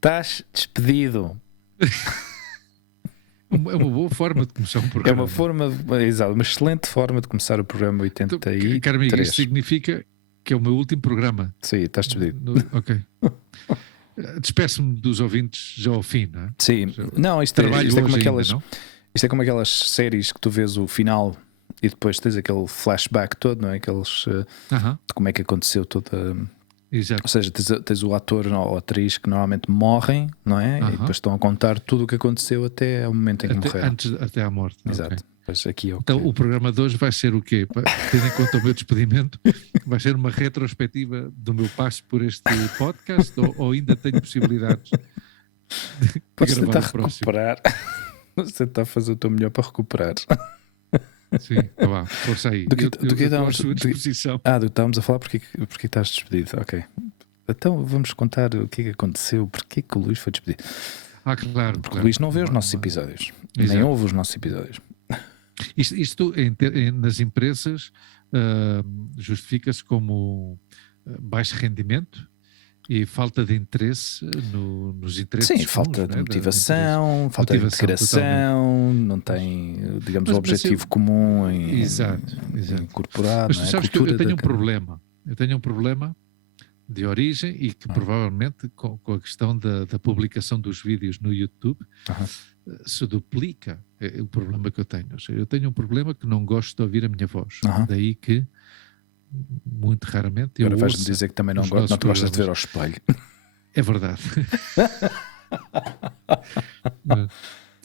Estás despedido. É uma boa forma de começar um É programa. exato, uma excelente forma de começar o programa 83. Caro amigo, isto significa que é o meu último programa. Sim, estás despedido. Ok. Despeço-me dos ouvintes já ao fim, não é? Sim, não, isto é como aquelas, não? isto é como aquelas séries que tu vês o final e depois tens aquele flashback todo, não é? Aqueles, como é que aconteceu toda. Exato. Ou seja, tens o ator ou a atriz que normalmente morrem, não é? E depois estão a contar tudo o que aconteceu até ao momento em que morreram. Até à morte. Exato. Okay. Pois aqui, então o programa de hoje vai ser o quê? Tendo em conta o meu despedimento, vai ser uma retrospectiva do meu passo por este podcast ou ainda tenho possibilidades de podes gravar tentar o próximo? recuperar. Podes tentar fazer o teu melhor para recuperar. Sim, tá bom, força aí. Do que estávamos a falar porque estás despedido. Ok. Então vamos contar o que é que aconteceu, porque que o Luís foi despedido. Claro. Porque o Luís não vê os nossos episódios. Exato. Nem ouve os nossos episódios. Isto nas empresas justifica-se como baixo rendimento e falta de interesse nos interesses. Sim, falta de motivação, falta de integração, totalmente. Não tem, digamos, o objetivo comum em incorporar. Mas tu sabes que eu tenho um problema. Eu tenho um problema de origem e que provavelmente com a questão da publicação dos vídeos no YouTube se duplica o problema que eu tenho. Ou seja, eu tenho um problema que não gosto de ouvir a minha voz. Daí que muito raramente agora vais-me dizer que também não te gostas de ver ao espelho. É verdade.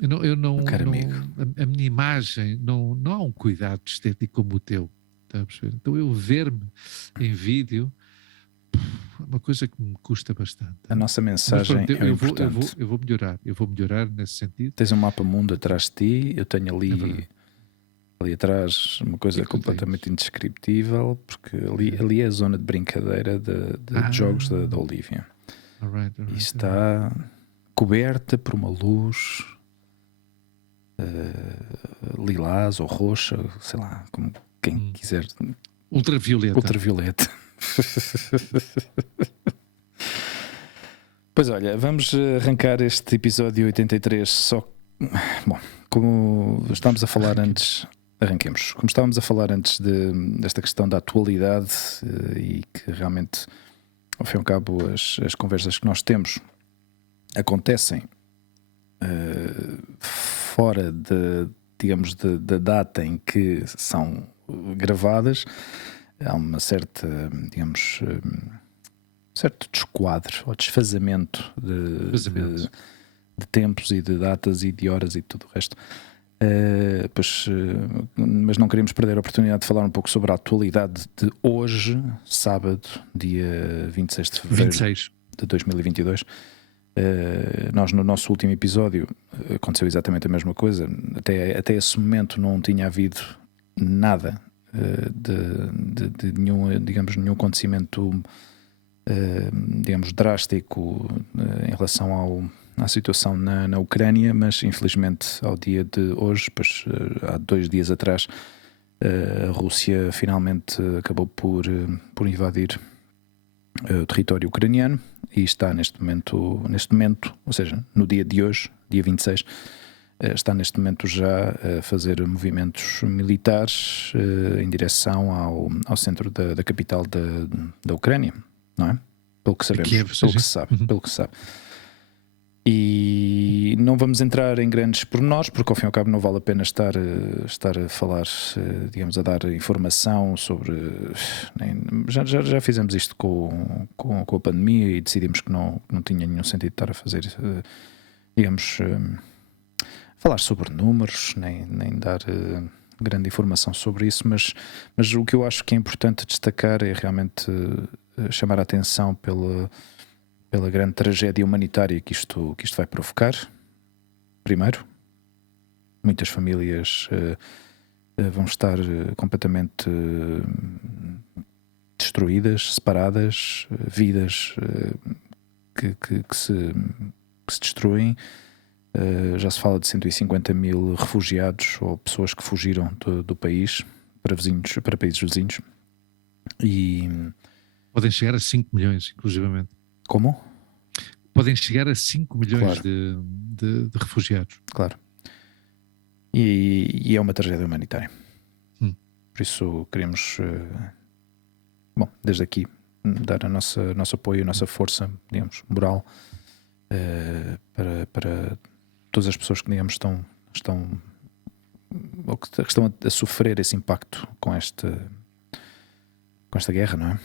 eu não, a minha imagem não há um cuidado estético como o teu. Está a perceber? Então eu ver-me em vídeo é uma coisa que me custa bastante. A nossa mensagem é importante. Eu vou melhorar nesse sentido. Tens um mapa mundo atrás de ti, eu tenho ali atrás uma coisa completamente indescritível, porque ali é a zona de brincadeira de jogos da Olivia. E está coberta por uma luz lilás ou roxa, sei lá, como quem quiser. Ultravioleta. Pois olha, vamos arrancar este episódio 83 só. Bom, como estávamos a falar antes. Arranquemos. Como estávamos a falar antes desta questão da atualidade e que realmente, ao fim e ao cabo, as conversas que nós temos acontecem fora digamos, da data em que são gravadas, há uma certa, digamos, certo desquadro ou desfazamento de tempos e de datas e de horas e tudo o resto. Mas não queríamos perder a oportunidade de falar um pouco sobre a atualidade de hoje, sábado, dia 26 de fevereiro de 2022. Nós no nosso último episódio aconteceu exatamente a mesma coisa. Até esse momento não tinha havido nada de nenhum, digamos, nenhum acontecimento digamos, drástico em relação à situação na Ucrânia, mas infelizmente ao dia de hoje, pois, há 2 dias atrás, a Rússia finalmente acabou por invadir o território ucraniano e está neste momento, ou seja, no dia de hoje, dia 26, está neste momento já a fazer movimentos militares em direção ao centro da capital da Ucrânia, não é? Pelo que sabemos, pelo que se sabe. E não vamos entrar em grandes pormenores, porque ao fim e ao cabo não vale a pena estar a falar, digamos, a dar informação sobre. Já fizemos isto com a pandemia e decidimos que não tinha nenhum sentido estar a fazer, digamos, falar sobre números, nem dar grande informação sobre isso, mas o que eu acho que é importante destacar é realmente chamar a atenção pela grande tragédia humanitária que isto vai provocar. Primeiro, muitas famílias vão estar completamente destruídas, separadas, vidas que se destruem. Já se fala de 150 mil refugiados ou pessoas que fugiram do país para países vizinhos. E podem chegar a 5 milhões, inclusivamente. Como? podem chegar a 5 milhões de refugiados. Claro. E é uma tragédia humanitária. Por isso queremos, desde aqui, dar o nosso apoio, a nossa força, digamos, moral, para todas as pessoas que, digamos, estão a sofrer esse impacto com esta guerra, não é?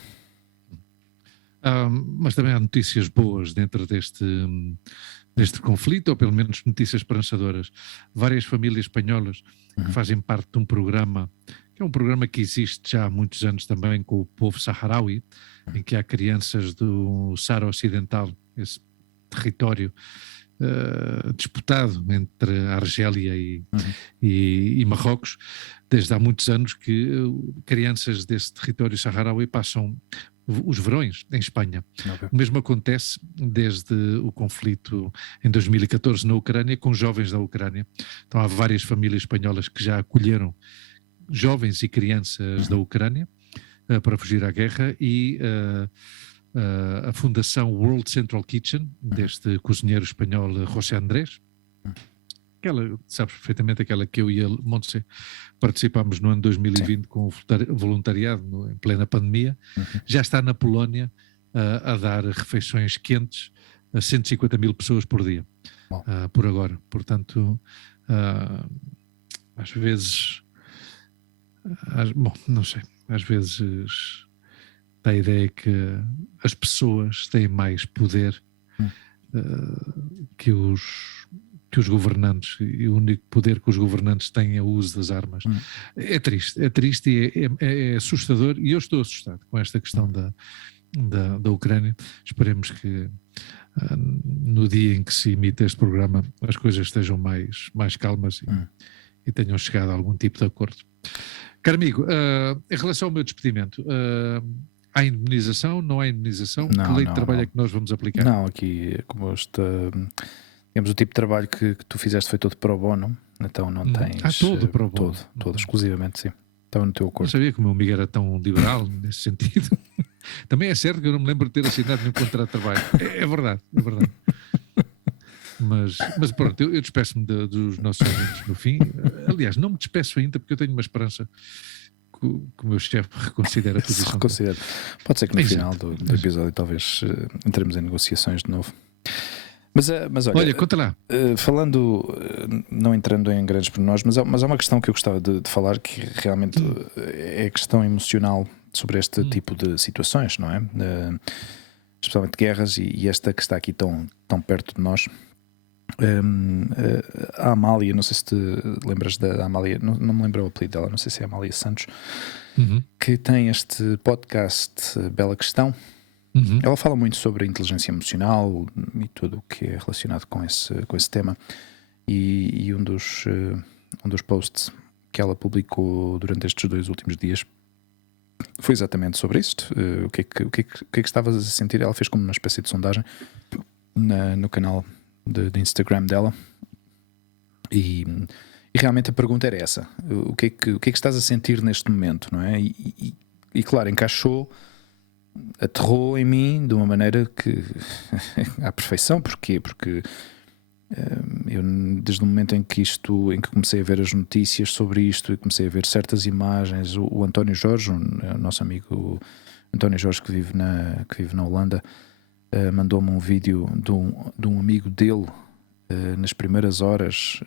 Mas também há notícias boas dentro deste conflito, ou pelo menos notícias esperançadoras. Várias famílias espanholas que fazem parte de um programa, que é um programa que existe já há muitos anos também com o povo saharaui, em que há crianças do Saara Ocidental, esse território disputado entre a Argélia e Marrocos, desde há muitos anos que crianças desse território saharaui passam os verões em Espanha. Okay. O mesmo acontece desde o conflito em 2014 na Ucrânia, com jovens da Ucrânia. Então há várias famílias espanholas que já acolheram jovens e crianças da Ucrânia para fugir à guerra, e a Fundação World Central Kitchen, deste cozinheiro espanhol José Andrés, aquela, sabes perfeitamente, aquela que eu e a Montse participámos no ano 2020 com o voluntariado em plena pandemia, já está na Polónia a dar refeições quentes a 150 mil pessoas por dia, por agora. Portanto, às vezes, não sei, às vezes dá a ideia que as pessoas têm mais poder que os governantes, e o único poder que os governantes têm é o uso das armas. É triste e é assustador, e eu estou assustado com esta questão da Ucrânia. Esperemos que no dia em que se imita este programa as coisas estejam mais calmas e tenham chegado a algum tipo de acordo. Caro amigo, em relação ao meu despedimento, há indemnização? Não há indemnização? Não, que lei de trabalho é que nós vamos aplicar? Não, aqui, como digamos, o tipo de trabalho que tu fizeste foi todo pro bono, então não tens... todo pro bono. Todo, exclusivamente, sim. Estava no teu acordo. Não sabia que o meu amigo era tão liberal nesse sentido. Também é certo que eu não me lembro de ter assinado nenhum contrato de trabalho. É verdade. Mas pronto, eu despeço-me dos nossos ouvintes no fim. Aliás, não me despeço ainda, porque eu tenho uma esperança que o meu chefe reconsidere a posição. Pode ser que no final do episódio talvez entremos em negociações de novo. Mas olha, conta lá. Falando, não entrando em grandes pormenores, mas há uma questão que eu gostava de falar, que realmente é a questão emocional sobre este tipo de situações, não é? Especialmente guerras, e esta que está aqui tão perto de nós. A Amália, não sei se te lembras da Amália, não me lembro o apelido dela, não sei se é Amália Santos, que tem este podcast Bela Questão. Ela fala muito sobre a inteligência emocional e tudo o que é relacionado com esse tema, e um dos posts que ela publicou durante estes 2 últimos dias foi exatamente sobre isto. O que é que estavas a sentir? Ela fez como uma espécie de sondagem no canal de Instagram dela, e realmente a pergunta era essa: o que é que estás a sentir neste momento, não é? E claro, aterrou em mim de uma maneira que à perfeição. Porquê? Porque eu, desde o momento em que comecei a ver as notícias sobre isto e comecei a ver certas imagens, o António Jorge, o nosso amigo António Jorge, que vive na Holanda, mandou-me um vídeo de um amigo dele nas primeiras horas,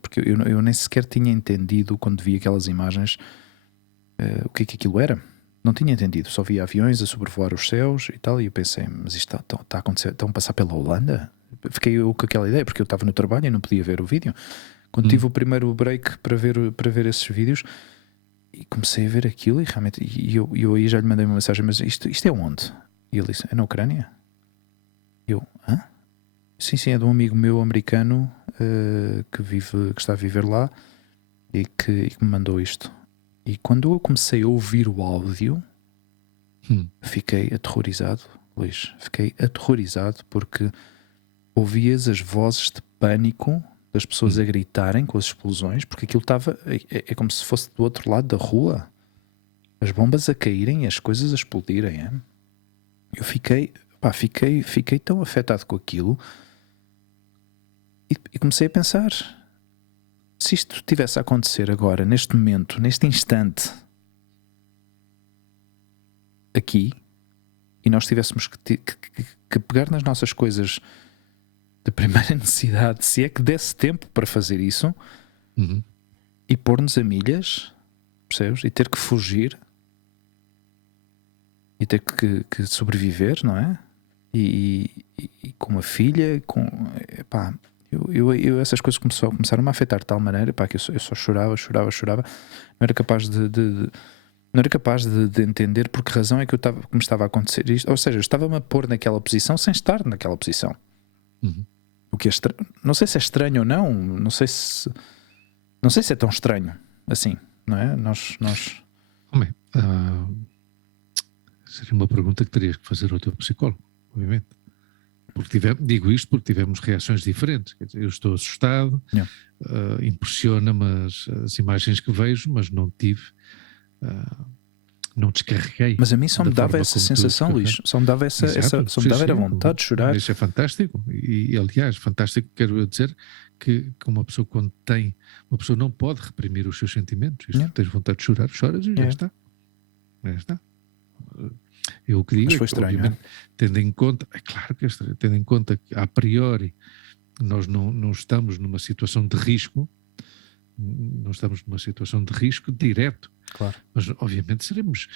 porque eu nem sequer tinha entendido, quando vi aquelas imagens, o que aquilo era. Não tinha entendido, só via aviões a sobrevoar os céus e tal, e eu pensei, mas isto está a acontecer, estão a passar pela Holanda? Fiquei eu com aquela ideia, porque eu estava no trabalho e não podia ver o vídeo. Quando tive o primeiro break para ver esses vídeos, e comecei a ver aquilo, e realmente, eu aí já lhe mandei uma mensagem: mas isto é onde? E ele disse: é na Ucrânia? Eu, hã? Sim, é de um amigo meu americano que está a viver lá, e que me mandou isto. E quando eu comecei a ouvir o áudio, fiquei aterrorizado, Luís. Fiquei aterrorizado, porque ouvias as vozes de pânico das pessoas a gritarem com as explosões, porque aquilo estava... É como se fosse do outro lado da rua. As bombas a caírem e as coisas a explodirem. É? Eu fiquei pá, fiquei tão afetado com aquilo e comecei a pensar, se isto tivesse a acontecer agora, neste momento, neste instante, aqui, e nós tivéssemos que pegar nas nossas coisas de primeira necessidade, se é que desse tempo para fazer isso, e pôr-nos a milhas, percebes? E ter que fugir e ter que sobreviver, não é? E com uma filha, pá, eu essas coisas começaram a me afetar de tal maneira, pá, que eu só chorava, não era capaz não era capaz de entender por que razão é que me estava a acontecer isto. Ou seja, eu estava-me a pôr naquela posição sem estar naquela posição. O que é não sei se é estranho ou não, não sei se é tão estranho assim, não é? Seria uma pergunta que terias que fazer ao teu psicólogo, obviamente. Digo isto porque tivemos reações diferentes. Quer dizer, eu estou assustado, impressiona-me as imagens que vejo, mas não tive, não descarreguei. Mas a mim só me dava essa sensação, Luís. Só me dava era vontade de chorar. Isso é fantástico. E aliás, fantástico, quero eu dizer que uma pessoa uma pessoa não pode reprimir os seus sentimentos. Tens vontade de chorar, choras e já está. Eu queria, mas foi estranho, obviamente, tendo em conta, é claro que é estranho, tendo em conta que a priori nós não estamos numa situação de risco, direto, claro. Mas obviamente seremos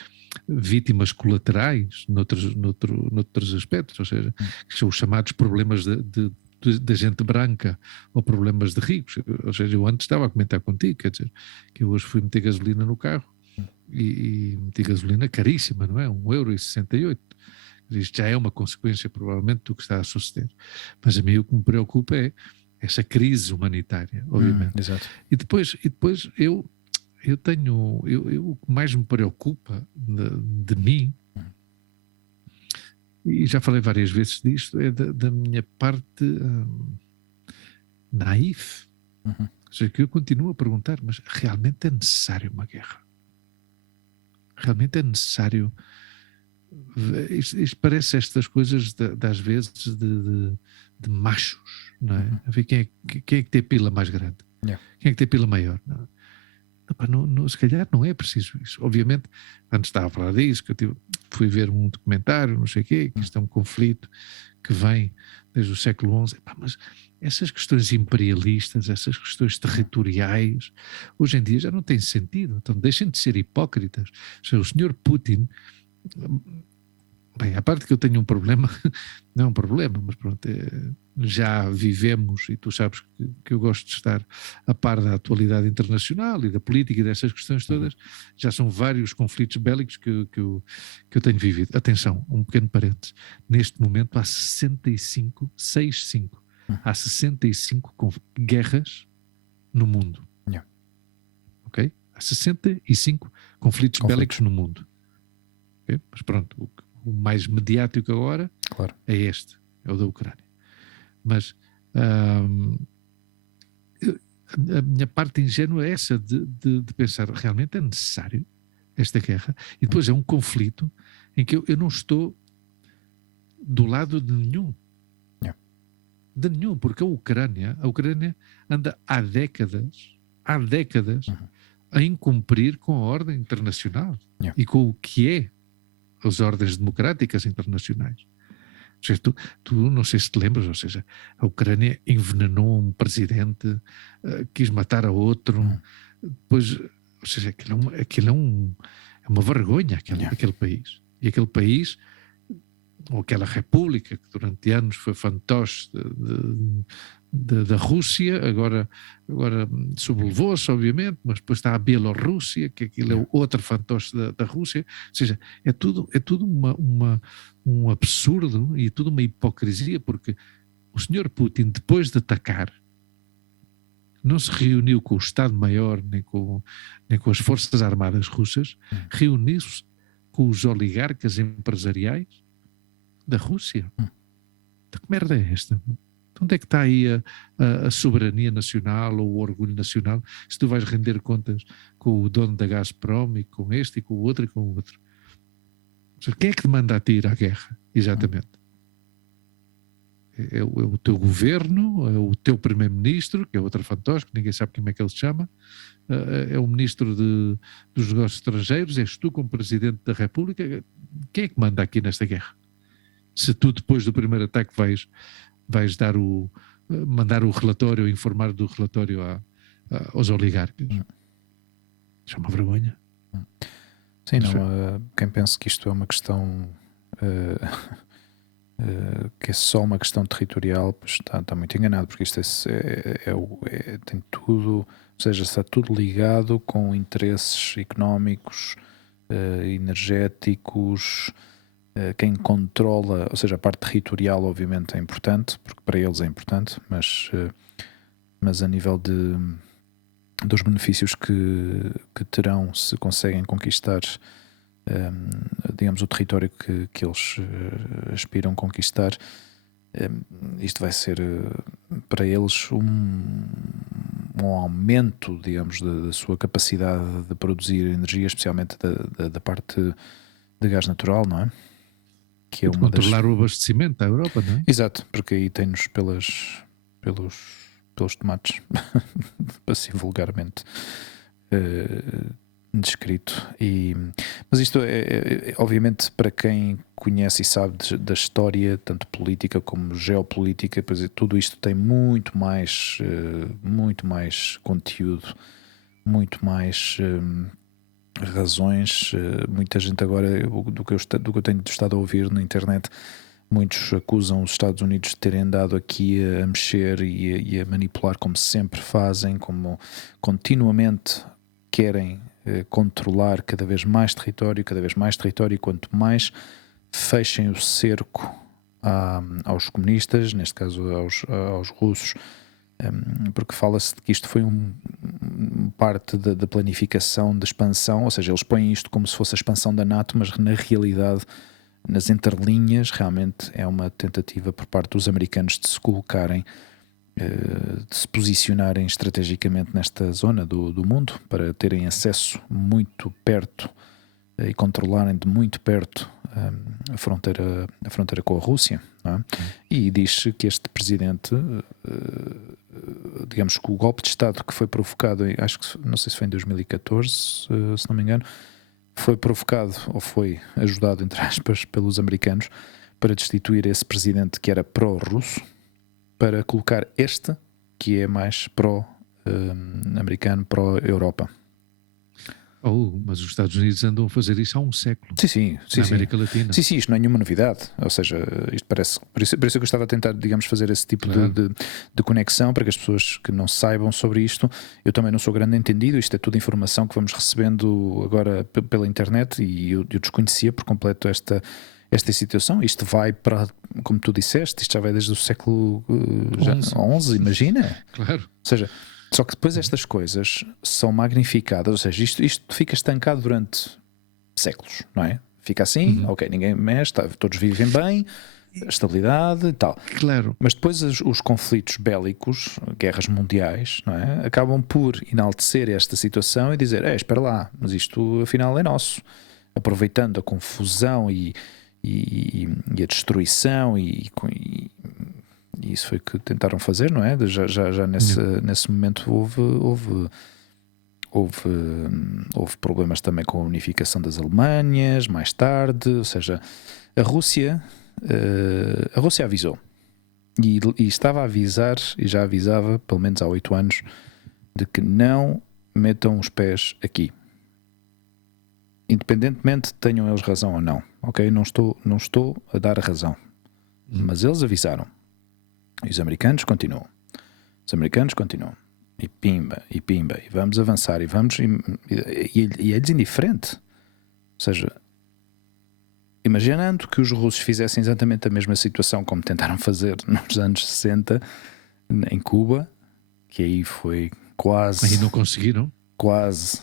vítimas colaterais noutros aspectos, ou seja, que são os chamados problemas da gente branca ou problemas de ricos. Ou seja, eu antes estava a comentar contigo, quer dizer, que eu hoje fui meter gasolina no carro e meti gasolina caríssima, não é? 1,68€. Isto já é uma consequência provavelmente do que está a suceder. Mas a mim o que me preocupa é essa crise humanitária, obviamente. Exato. E depois eu o que mais me preocupa de mim, e já falei várias vezes disto, é da minha parte naif. Ou seja, que eu continuo a perguntar, mas realmente é necessário uma guerra? Realmente é necessário? Isto parece estas coisas das vezes de machos, não é? A ver quem é que tem a pila mais grande? Quem é que tem a pila maior? Não, se calhar não é preciso isso. Obviamente, antes estava a falar disso, que eu fui ver um documentário, não sei o quê, que isto é um conflito que vem desde o século XI. Mas essas questões imperialistas, essas questões territoriais, hoje em dia já não têm sentido. Então deixem de ser hipócritas. O senhor Putin... Bem, a parte que eu tenho um problema, não é um problema, mas pronto, já vivemos, e tu sabes que eu gosto de estar a par da atualidade internacional e da política e dessas questões todas, já são vários conflitos bélicos que eu tenho vivido. Atenção, um pequeno parênteses, neste momento há 65 guerras no mundo. Ok? Há 65 conflitos bélicos no mundo. Okay? Mas pronto, o mais mediático agora é este, é o da Ucrânia. Mas a minha parte ingênua é essa de pensar, realmente é necessário esta guerra? E depois é um conflito em que eu não estou do lado de nenhum. De nenhum, porque a Ucrânia anda há décadas a incumprir com a ordem internacional e com o que é as ordens democráticas internacionais. Ou seja, tu não sei se te lembras, ou seja, a Ucrânia envenenou um presidente, quis matar a outro, depois, ou seja, aquilo é uma vergonha, aquele país. E aquele país, ou aquela república que durante anos foi fantoche da Rússia, agora sublevou-se, obviamente, mas depois está a Bielorrússia, que aquilo é outro fantoche da Rússia. Ou seja, é tudo um absurdo e tudo uma hipocrisia, porque o senhor Putin, depois de atacar, não se reuniu com o Estado-Maior nem com as Forças Armadas russas, reuniu-se com os oligarcas empresariais da Rússia. Então, que merda é esta? Onde é que está aí a soberania nacional ou o orgulho nacional, se tu vais render contas com o dono da Gazprom e com este e com o outro e com o outro? Quem é que te manda a ti ir à guerra? Exatamente. é o teu governo, é o teu primeiro-ministro, que é outra fantoche, ninguém sabe como é que ele se chama, é o ministro dos negócios estrangeiros, és tu como presidente da República. Quem é que manda aqui nesta guerra? Se tu depois do primeiro ataque vais mandar o relatório, informar do relatório aos oligarcas. Isso é uma vergonha. Sim, não, quem pensa que isto é uma questão que é só uma questão territorial, pois está muito enganado, porque isto tem tudo, ou seja, está tudo ligado com interesses económicos, energéticos. Quem controla, ou seja, a parte territorial obviamente é importante, porque para eles é importante, mas a nível dos benefícios que terão se conseguem conquistar, digamos, o território que eles aspiram conquistar, isto vai ser para eles um aumento, digamos, da sua capacidade de produzir energia, especialmente da parte de gás natural, não é? Que é de controlar o abastecimento da Europa, não é? Exato, porque aí tem-nos pelos tomates, assim vulgarmente descrito. Mas isto é obviamente, para quem conhece e sabe da história, tanto política como geopolítica, pois tudo isto tem muito mais conteúdo, muito mais razões. Muita gente agora, do que eu tenho estado a ouvir na internet, muitos acusam os Estados Unidos de terem andado aqui a mexer e a manipular, como sempre fazem, como continuamente querem controlar cada vez mais território, e quanto mais fechem o cerco aos comunistas, neste caso aos russos, porque fala-se de que isto foi parte da planificação de expansão, ou seja, eles põem isto como se fosse a expansão da NATO, mas na realidade, nas entrelinhas, realmente é uma tentativa por parte dos americanos de se colocarem, de se posicionarem estrategicamente nesta zona do mundo, para terem acesso muito perto e controlarem de muito perto a fronteira com a Rússia, não é? E diz que este presidente, digamos que o golpe de Estado que foi provocado, acho que não sei se foi em 2014, se não me engano, foi provocado ou foi ajudado, entre aspas, pelos americanos para destituir esse presidente que era pró-russo, para colocar este que é mais pró-americano, pró-Europa. Mas os Estados Unidos andam a fazer isso há um século. Sim, na América Latina. Sim, isto não é nenhuma novidade. Ou seja, isto parece. Por isso que eu estava a tentar, digamos, fazer esse tipo de conexão, para que as pessoas que não saibam sobre isto, eu também não sou grande entendido, isto é tudo informação que vamos recebendo agora pela internet, e eu desconhecia por completo esta situação. Isto vai para, como tu disseste, isto já vai desde o século XI, imagina. Claro. Ou seja, só que depois estas coisas são magnificadas, ou seja, isto fica estancado durante séculos, não é? Fica assim, ok, ninguém mexe, todos vivem bem, estabilidade e tal. Claro. Mas depois os conflitos bélicos, guerras mundiais, não é? Acabam por enaltecer esta situação e dizer, espera lá, mas isto afinal é nosso. Aproveitando a confusão e a destruição e isso foi o que tentaram fazer, não é? Já nesse momento houve problemas também com a unificação das Alemanhas, mais tarde, ou seja, a Rússia avisou e estava a avisar, e já avisava pelo menos há 8 anos, de que não metam os pés aqui, independentemente tenham eles razão ou não, ok? Não estou a dar a razão, mas eles avisaram. E os americanos continuam. E pimba, e vamos avançar, e é-lhes indiferente. Ou seja, imaginando que os russos fizessem exatamente a mesma situação como tentaram fazer nos anos 60 em Cuba, que aí foi quase... Aí não conseguiram? Quase...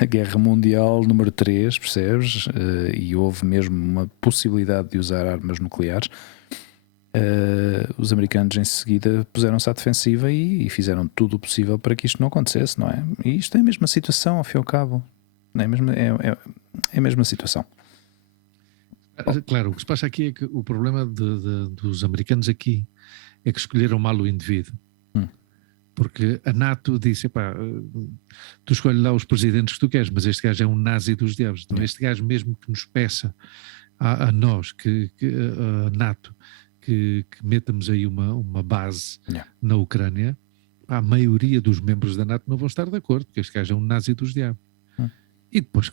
a Guerra Mundial número 3, percebes? E houve mesmo uma possibilidade de usar armas nucleares. Os americanos em seguida puseram-se à defensiva e fizeram tudo o possível para que isto não acontecesse, não é? E isto é a mesma situação, ao fim e ao cabo. É a mesma situação. Claro, o que se passa aqui é que o problema dos americanos aqui é que escolheram mal o indivíduo. Porque a NATO disse, epá, tu escolhes lá os presidentes que tu queres, mas este gajo é um nazi dos diabos. Então este gajo mesmo que nos peça a nós, a NATO, que metamos aí uma base na Ucrânia, a maioria dos membros da NATO não vão estar de acordo, porque este gajo é um nazi dos diabos. E depois,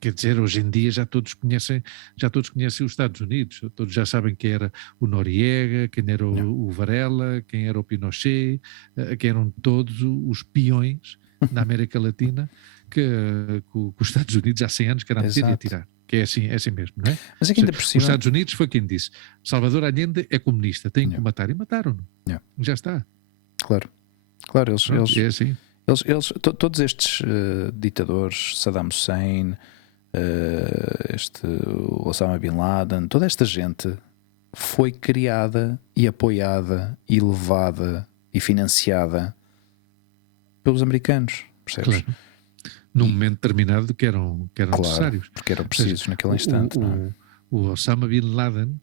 quer dizer, hoje em dia já todos conhecem os Estados Unidos, todos já sabem quem era o Noriega, quem era o Varela, quem era o Pinochet, quem eram todos os peões da América Latina que os Estados Unidos há 100 anos querem meter e atirar. Que é assim mesmo, não é? Mas é que ainda por cima... Os Estados Unidos foi quem disse, Salvador Allende é comunista, tem que matar, e mataram-no. Já está. Claro, eles é assim. Todos estes ditadores, Saddam Hussein, o Osama Bin Laden, toda esta gente foi criada e apoiada e levada e financiada pelos americanos, percebes? Claro. Num momento determinado que eram necessários. Porque eram precisos naquele instante. O Osama Bin Laden,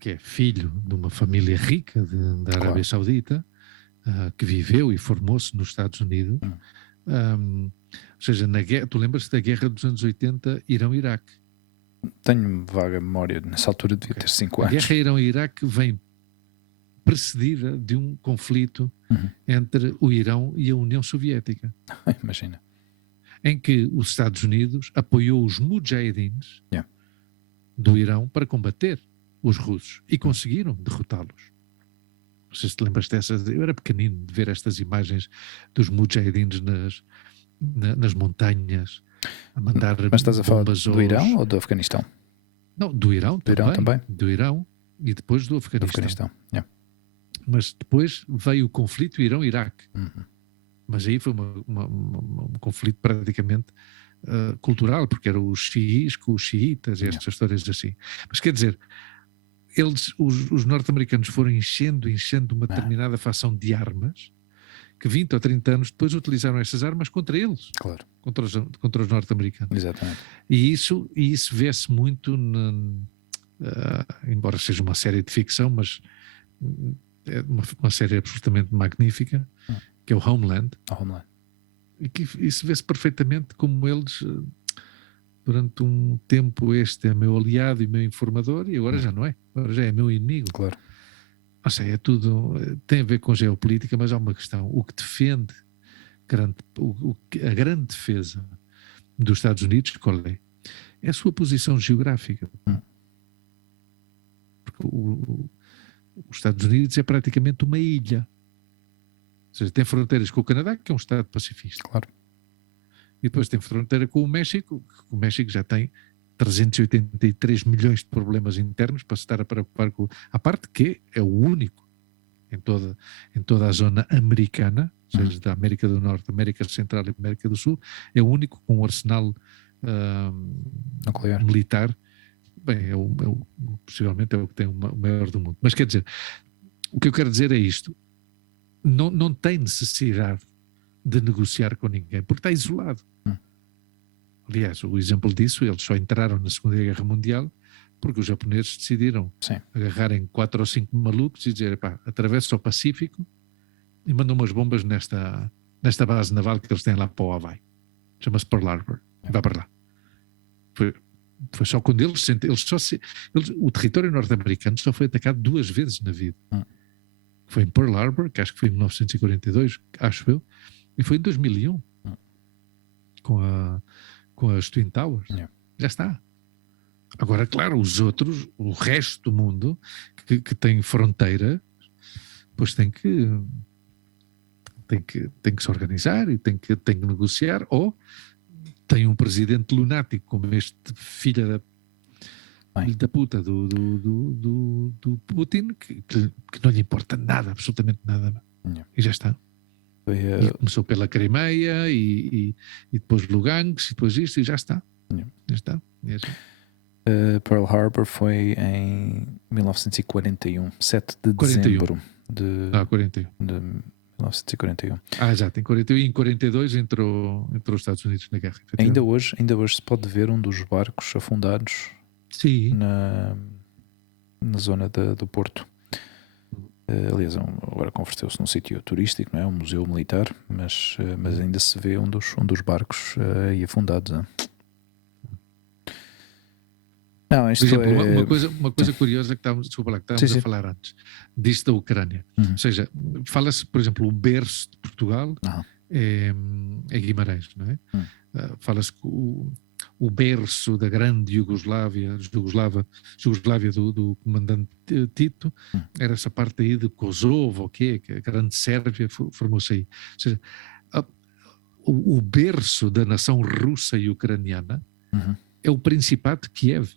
que é filho de uma família rica da Arábia Saudita, que viveu e formou-se nos Estados Unidos, ou seja, tu lembras-te da guerra dos anos 80, Irão-Iraque? Tenho vaga memória, nessa altura devia ter 5 anos. A guerra Irão-Iraque vem precedida de um conflito entre o Irão e a União Soviética. Imagina. Em que os Estados Unidos apoiou os mujahidins do Irão para combater os russos e conseguiram derrotá-los. Não sei se te lembras dessas. Eu era pequenino de ver estas imagens dos mujahidins nas montanhas a mandar bombas. Mas estás a falar do Irão ou do Afeganistão? Não, do Irão também. Do Irão e depois do Afeganistão. Mas depois veio o conflito Irão-Iraque. Mas aí foi um conflito praticamente cultural, porque eram os xiís com os xiitas e estas histórias assim. Mas quer dizer, os norte-americanos foram enchendo uma determinada fação de armas que 20 ou 30 anos depois utilizaram essas armas contra eles, contra os norte-americanos. Exatamente. E isso vê-se muito, embora seja uma série de ficção, mas é uma série absolutamente magnífica, que é o Homeland. E que isso vê-se perfeitamente como eles... Durante um tempo este é meu aliado e meu informador, e agora já não é. Agora já é meu inimigo. Claro. Ou seja, é tudo... Tem a ver com geopolítica, mas há uma questão. O que defende a grande defesa dos Estados Unidos, qual é? É a sua posição geográfica. Porque os Estados Unidos é praticamente uma ilha. Ou seja, tem fronteiras com o Canadá, que é um Estado pacifista. Claro. E depois tem fronteira com o México, que o México já tem 383 milhões de problemas internos para se estar a preocupar com... A parte que é o único em toda a zona americana, ou seja, da América do Norte, América Central e América do Sul, é o único com um arsenal militar. Bem, possivelmente é o que tem o maior do mundo. Mas quer dizer, o que eu quero dizer é isto. Não tem necessidade de negociar com ninguém, porque está isolado. Aliás, o exemplo disso, eles só entraram na Segunda Guerra Mundial porque os japoneses decidiram agarrarem 4 ou 5 malucos e dizer, pá, atravessa o Pacífico e mandam umas bombas nesta base naval que eles têm lá para o Havaí. Chama-se Pearl Harbor. Vai para lá. Foi só quando o território norte-americano só foi atacado 2 vezes na vida. Foi em Pearl Harbor, que acho que foi em 1942, acho eu, e foi em 2001 com as Twin Towers. Já está. Agora, claro, o resto do mundo que tem fronteira, pois tem que se organizar e tem que negociar, ou tem um presidente lunático como este filho da puta do Putin que não lhe importa nada, absolutamente nada. E já está. E começou pela Crimeia e depois Lugansk e depois isto e já está. Já está. Pearl Harbor foi em 1941, 7 de dezembro de 1941. Exato, em 41 e em 42 entrou os Estados Unidos na guerra. Ainda hoje se pode ver um dos barcos afundados na zona do Porto. Aliás, agora converteu-se num sítio turístico, não é? Um museu militar, mas ainda se vê um dos barcos aí afundados. Não, isto por exemplo, uma coisa curiosa que estávamos a falar antes, disto da Ucrânia. Ou seja, fala-se, por exemplo, o berço de Portugal é Guimarães, não é? Fala-se que o berço da grande Jugoslávia do comandante Tito, era essa parte aí de Kosovo, que a grande Sérvia formou-se aí. Ou seja, o berço da nação russa e ucraniana é o Principado de Kiev.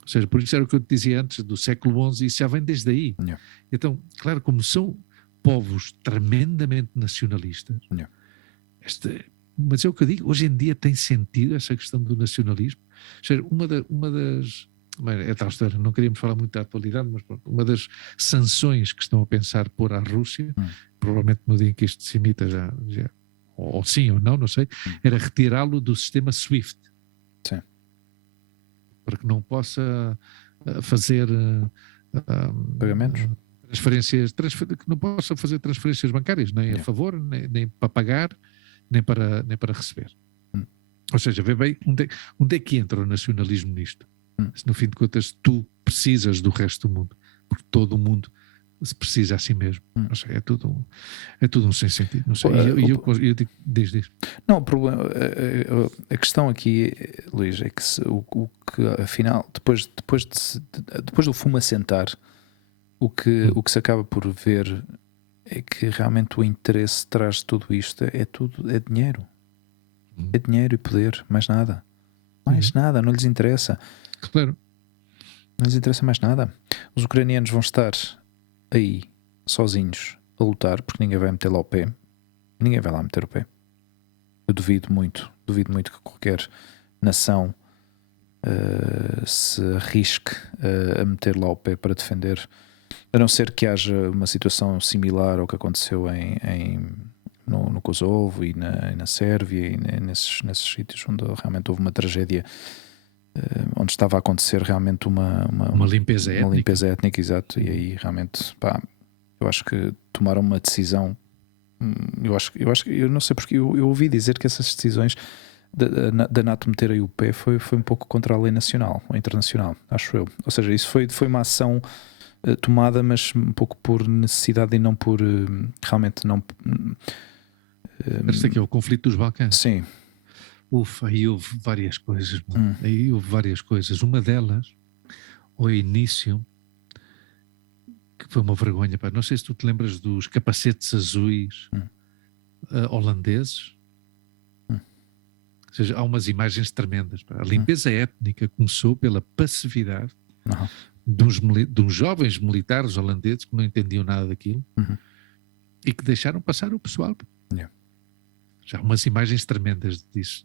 Ou seja, por isso era o que eu te dizia antes, do século XI, isso já vem desde aí. Então, claro, como são povos tremendamente nacionalistas, mas é o que eu digo, hoje em dia tem sentido essa questão do nacionalismo. Ou seja, uma das... É tal história, não queríamos falar muito da atualidade, mas pronto, uma das sanções que estão a pensar pôr à Rússia, provavelmente no dia em que isto se imita já ou sim ou não sei, era retirá-lo do sistema SWIFT. Sim. Para que não possa fazer pagamentos, transferências, que não possa fazer transferências bancárias, nem a favor, nem para pagar, nem para receber. Ou seja, vê bem onde é que entra o nacionalismo nisto. Se no fim de contas tu precisas do resto do mundo, porque todo o mundo se precisa a si mesmo. Não sei, é tudo um sem sentido. Não sei. Eu digo desde isso. Não, o problema, a questão aqui, Luís, é que o que afinal, depois do fumo assentar, o que se acaba por ver é que realmente o interesse traz de tudo isto é dinheiro. É dinheiro e poder, mais nada. Mais nada, não lhes interessa. Claro. Não lhes interessa mais nada. Os ucranianos vão estar aí, sozinhos, a lutar, porque ninguém vai meter lá o pé. Ninguém vai lá meter o pé. Eu duvido muito que qualquer nação se arrisque a meter lá o pé para defender, a não ser que haja uma situação similar ao que aconteceu no Kosovo e na Sérvia e nesses sítios onde realmente houve uma tragédia, onde estava a acontecer realmente uma limpeza étnica. Uma limpeza étnica, exato. E aí realmente, eu acho que tomaram uma decisão. Eu não sei porque eu ouvi dizer que essas decisões da NATO meter aí o pé foi um pouco contra a lei nacional ou internacional, acho eu. Ou seja, isso foi uma ação tomada, mas um pouco por necessidade e não por realmente não. Parece que é o conflito dos Balcãs. Sim. Aí houve várias coisas. Aí houve várias coisas. Uma delas, ao início, que foi uma vergonha. Não sei se tu te lembras dos capacetes azuis holandeses. Ou seja, há umas imagens tremendas. A limpeza étnica começou pela passividade de uns jovens militares holandeses que não entendiam nada daquilo e que deixaram passar o pessoal. Já há umas imagens tremendas disso,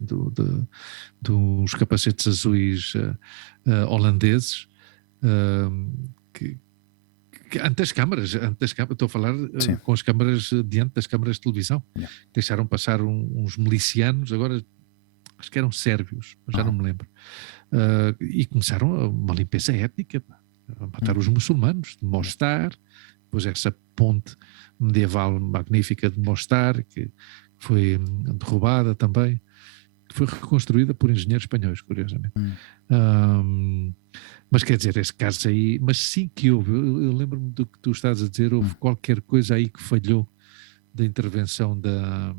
dos capacetes azuis holandeses, que ante as câmaras, estou a falar com as câmaras diante das câmaras de televisão, deixaram passar uns milicianos, agora acho que eram sérvios, já não me lembro, e começaram uma limpeza étnica, a matar os muçulmanos de Mostar, depois essa ponte medieval magnífica de Mostar, que foi derrubada também, que foi reconstruída por engenheiros espanhóis, curiosamente. Mas quer dizer, esse caso aí, mas sim que houve, eu lembro-me do que tu estás a dizer, houve qualquer coisa aí que falhou da intervenção da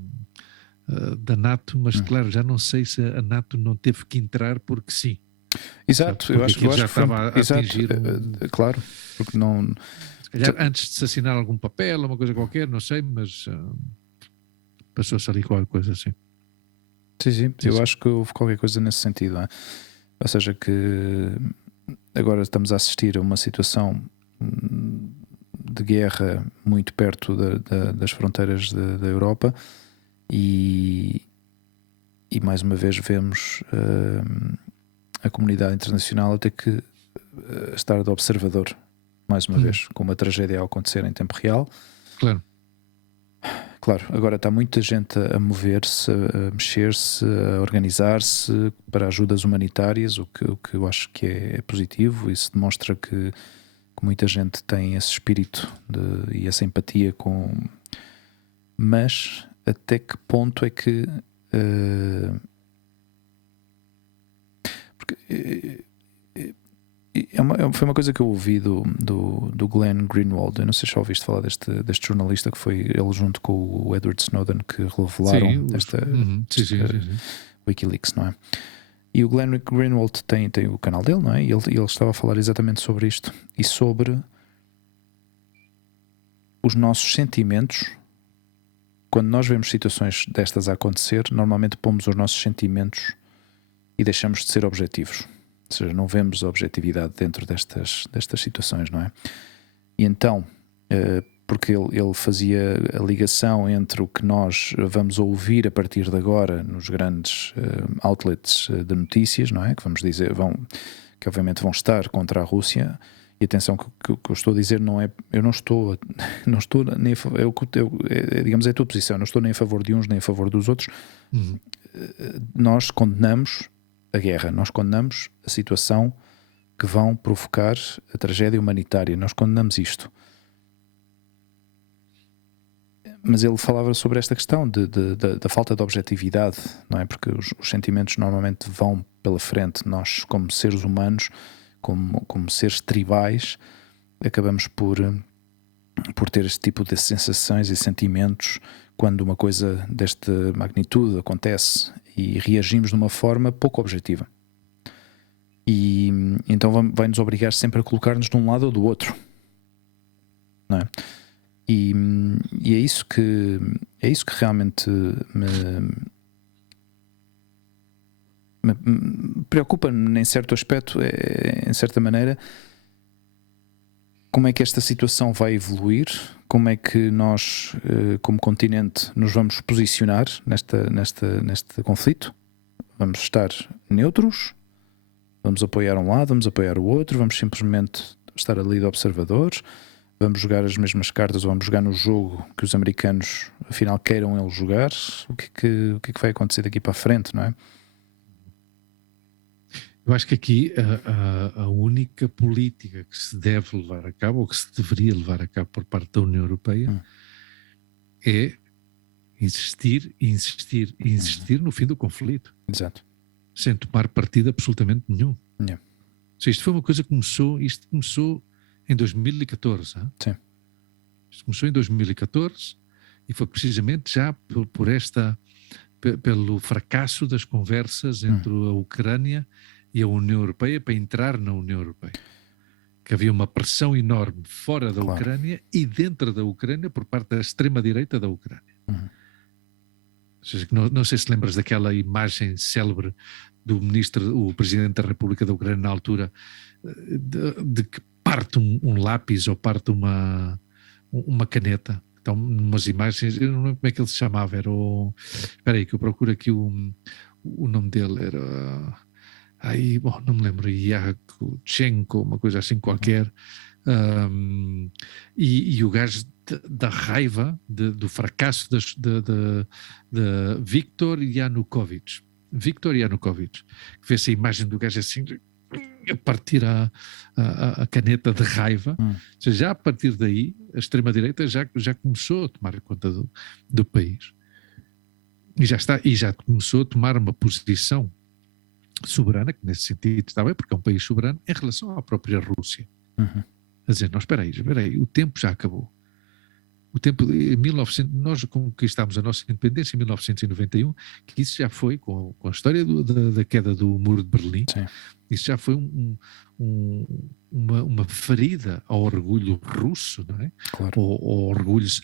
NATO, mas claro, já não sei se a NATO não teve que entrar porque sim. Exato, porque eu acho que já estava a atingir claro, porque não... Se calhar antes de se assinar algum papel, uma coisa qualquer, não sei, mas passou-se ali qualquer coisa assim. Sim, eu acho que houve qualquer coisa nesse sentido, não é? Ou seja, que agora estamos a assistir a uma situação de guerra muito perto das fronteiras da Europa e mais uma vez vemos a comunidade internacional a ter que estar de observador mais uma vez, com uma tragédia a acontecer em tempo real. Claro. Claro, agora está muita gente a mover-se, a mexer-se, a organizar-se para ajudas humanitárias, o que eu acho que é positivo. Isso demonstra que muita gente tem esse espírito e essa empatia com... Mas até que ponto é que... porque... foi uma coisa que eu ouvi do Glenn Greenwald. Eu não sei se já ouviste falar deste jornalista que foi ele junto com o Edward Snowden que revelaram esta Wikileaks, não é? E o Glenn Greenwald tem o canal dele, não é? E ele estava a falar exatamente sobre isto e sobre os nossos sentimentos. Quando nós vemos situações destas a acontecer, normalmente pomos os nossos sentimentos e deixamos de ser objetivos. Ou seja, não vemos a objetividade dentro destas situações, não é? E então, porque ele fazia a ligação entre o que nós vamos ouvir a partir de agora nos grandes outlets de notícias, não é? Que vamos dizer, que obviamente vão estar contra a Rússia. E atenção, que o que eu estou a dizer não é... Eu não estou nem digamos, é a tua posição. Não estou nem a favor de uns nem a favor dos outros. Nós condenamos a guerra, nós condenamos a situação que vão provocar a tragédia humanitária, nós condenamos isto. Mas ele falava sobre esta questão da falta de objetividade, não é? Porque os sentimentos normalmente vão pela frente. Nós, como seres humanos, como seres tribais, acabamos por ter este tipo de sensações e sentimentos quando uma coisa desta magnitude acontece e reagimos de uma forma pouco objetiva. E então vai-nos obrigar sempre a colocar-nos de um lado ou do outro, não é? E é isso que realmente me preocupa em certo aspecto, em certa maneira. Como é que esta situação vai evoluir? Como é que nós, como continente, nos vamos posicionar neste conflito? Vamos estar neutros? Vamos apoiar um lado? Vamos apoiar o outro? Vamos simplesmente estar ali de observadores? Vamos jogar as mesmas cartas ou vamos jogar no jogo que os americanos, afinal, queiram eles jogar? O que é que vai acontecer daqui para a frente, não é? Eu acho que aqui a única política que se deve levar a cabo, ou que se deveria levar a cabo por parte da União Europeia, é insistir no fim do conflito. Exato. Sem tomar partido absolutamente nenhum. Yeah. Isto foi uma coisa que começou em 2014. Sim. Isto começou em 2014 e foi precisamente já pelo fracasso das conversas entre a Ucrânia e a União Europeia para entrar na União Europeia. Que havia uma pressão enorme fora da Ucrânia e dentro da Ucrânia por parte da extrema-direita da Ucrânia. Ou seja, não sei se lembras daquela imagem célebre do o Presidente da República da Ucrânia na altura, de que parte um lápis ou parte uma caneta. Então, umas imagens, eu não lembro como é que ele se chamava, era o... Espera aí, que eu procuro aqui o nome dele, era... Aí, bom, não me lembro, Yakutchenko, uma coisa assim qualquer, e o gajo da raiva do fracasso de Viktor Yanukovych, que fez essa imagem do gajo assim, a partir a caneta de raiva. Ou seja, já a partir daí, a extrema-direita já começou a tomar conta do país. E já começou a tomar uma posição soberana, que nesse sentido está bem, porque é um país soberano, em relação à própria Rússia. A dizer, não, espera aí, o tempo já acabou. O tempo de 1900, nós conquistámos a nossa independência em 1991, que isso já foi, com a história da queda do Muro de Berlim. Sim. Isso já foi uma ferida ao orgulho russo, não é? Claro. Ou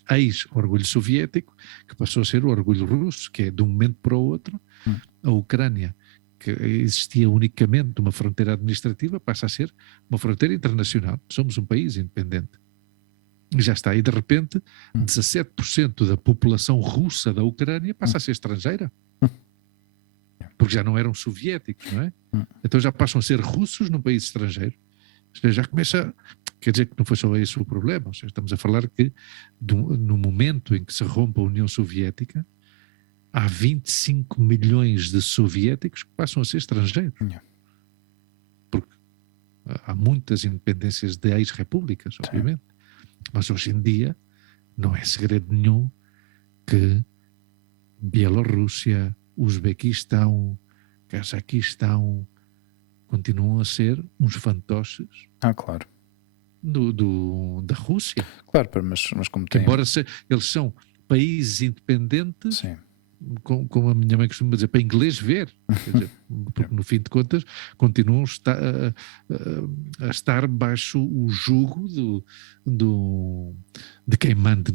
ex-orgulho soviético, que passou a ser o orgulho russo, que é de um momento para o outro, a Ucrânia, que existia unicamente uma fronteira administrativa, passa a ser uma fronteira internacional. Somos um país independente. E já está. E de repente, 17% da população russa da Ucrânia passa a ser estrangeira. Porque já não eram soviéticos, não é? Então já passam a ser russos num país estrangeiro. seja, já começa, quer dizer que não foi só esse o problema, ou seja, estamos a falar que no momento em que se rompe a União Soviética, há 25 milhões de soviéticos que passam a ser estrangeiros. Porque há muitas independências de ex-repúblicas, obviamente. Mas hoje em dia não é segredo nenhum que Bielorrússia, Uzbequistão, Cazaquistão continuam a ser uns fantoches claro. Da Rússia. Claro, mas como tem... Embora eles são países independentes, sim, como a minha mãe costuma dizer, para inglês ver. Quer dizer, porque no fim de contas continuam a estar baixo o jugo de quem manda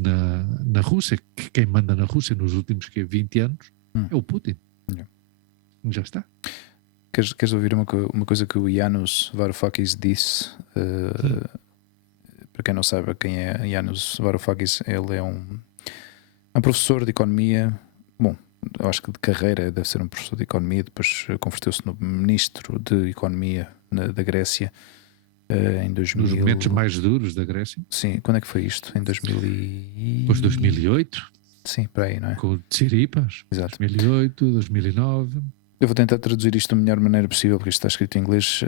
na Rússia. Quem manda na Rússia nos últimos 20 anos é o Putin. Já está. Queres ouvir uma coisa que o Janusz Varoufakis disse? Para quem não sabe quem é Janusz Varoufakis, ele é um professor de economia. Bom, eu acho que de carreira deve ser um professor de economia, depois converteu-se no ministro de economia da Grécia em 2000. Nos momentos mais duros da Grécia. Sim, quando é que foi isto? Em 2008? Sim, para aí, não é? Com o Tsiripas. Exato. 2008, 2009. Eu vou tentar traduzir isto da melhor maneira possível, porque isto está escrito em inglês.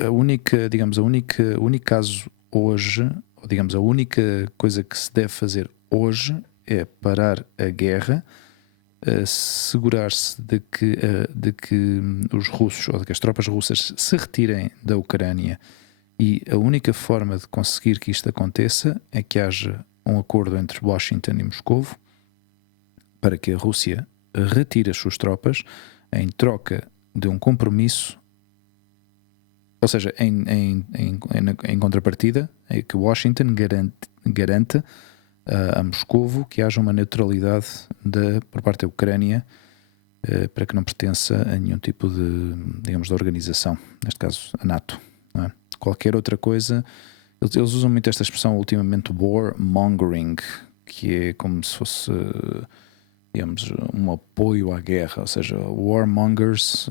O único caso hoje, ou digamos, a única coisa que se deve fazer hoje é parar a guerra, assegurar-se de que os russos, ou de que as tropas russas se retirem da Ucrânia, e a única forma de conseguir que isto aconteça é que haja um acordo entre Washington e Moscovo para que a Rússia retire as suas tropas em troca de um compromisso, ou seja, em contrapartida, é que Washington garanta a Moscovo que haja uma neutralidade por parte da Ucrânia, para que não pertença a nenhum tipo de, digamos, de organização, neste caso a NATO, não é? Qualquer outra coisa, eles usam muito esta expressão ultimamente, warmongering, que é como se fosse, digamos, um apoio à guerra, ou seja, warmongers,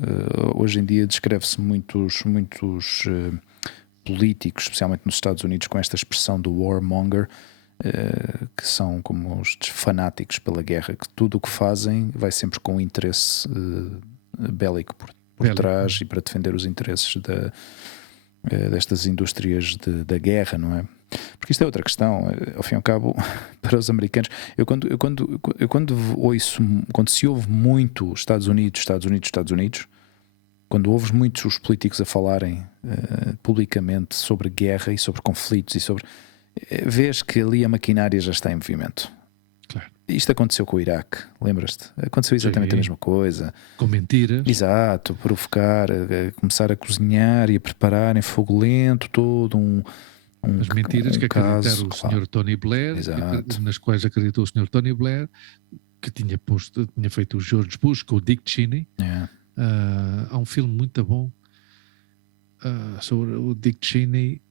hoje em dia descreve-se muitos políticos, especialmente nos Estados Unidos, com esta expressão do warmonger, que são como os fanáticos pela guerra, que tudo o que fazem vai sempre com um interesse bélico por trás, e para defender os interesses destas indústrias da guerra, não é? Porque isto é outra questão, ao fim e ao cabo, para os americanos. Quando se ouve muito Estados Unidos, quando ouves muitos os políticos a falarem publicamente sobre guerra e sobre conflitos e sobre... vês que ali a maquinária já está em movimento. Claro. Isto aconteceu com o Iraque, lembras-te? Aconteceu exatamente a mesma coisa. Com mentiras. Exato, provocar, começar a cozinhar e a preparar em fogo lento todo as mentiras que acreditaram o Sr. Tony Blair, nas quais acreditou o Sr. Tony Blair, que tinha feito o George Bush com o Dick Cheney. Há um filme muito bom sobre o Dick Cheney.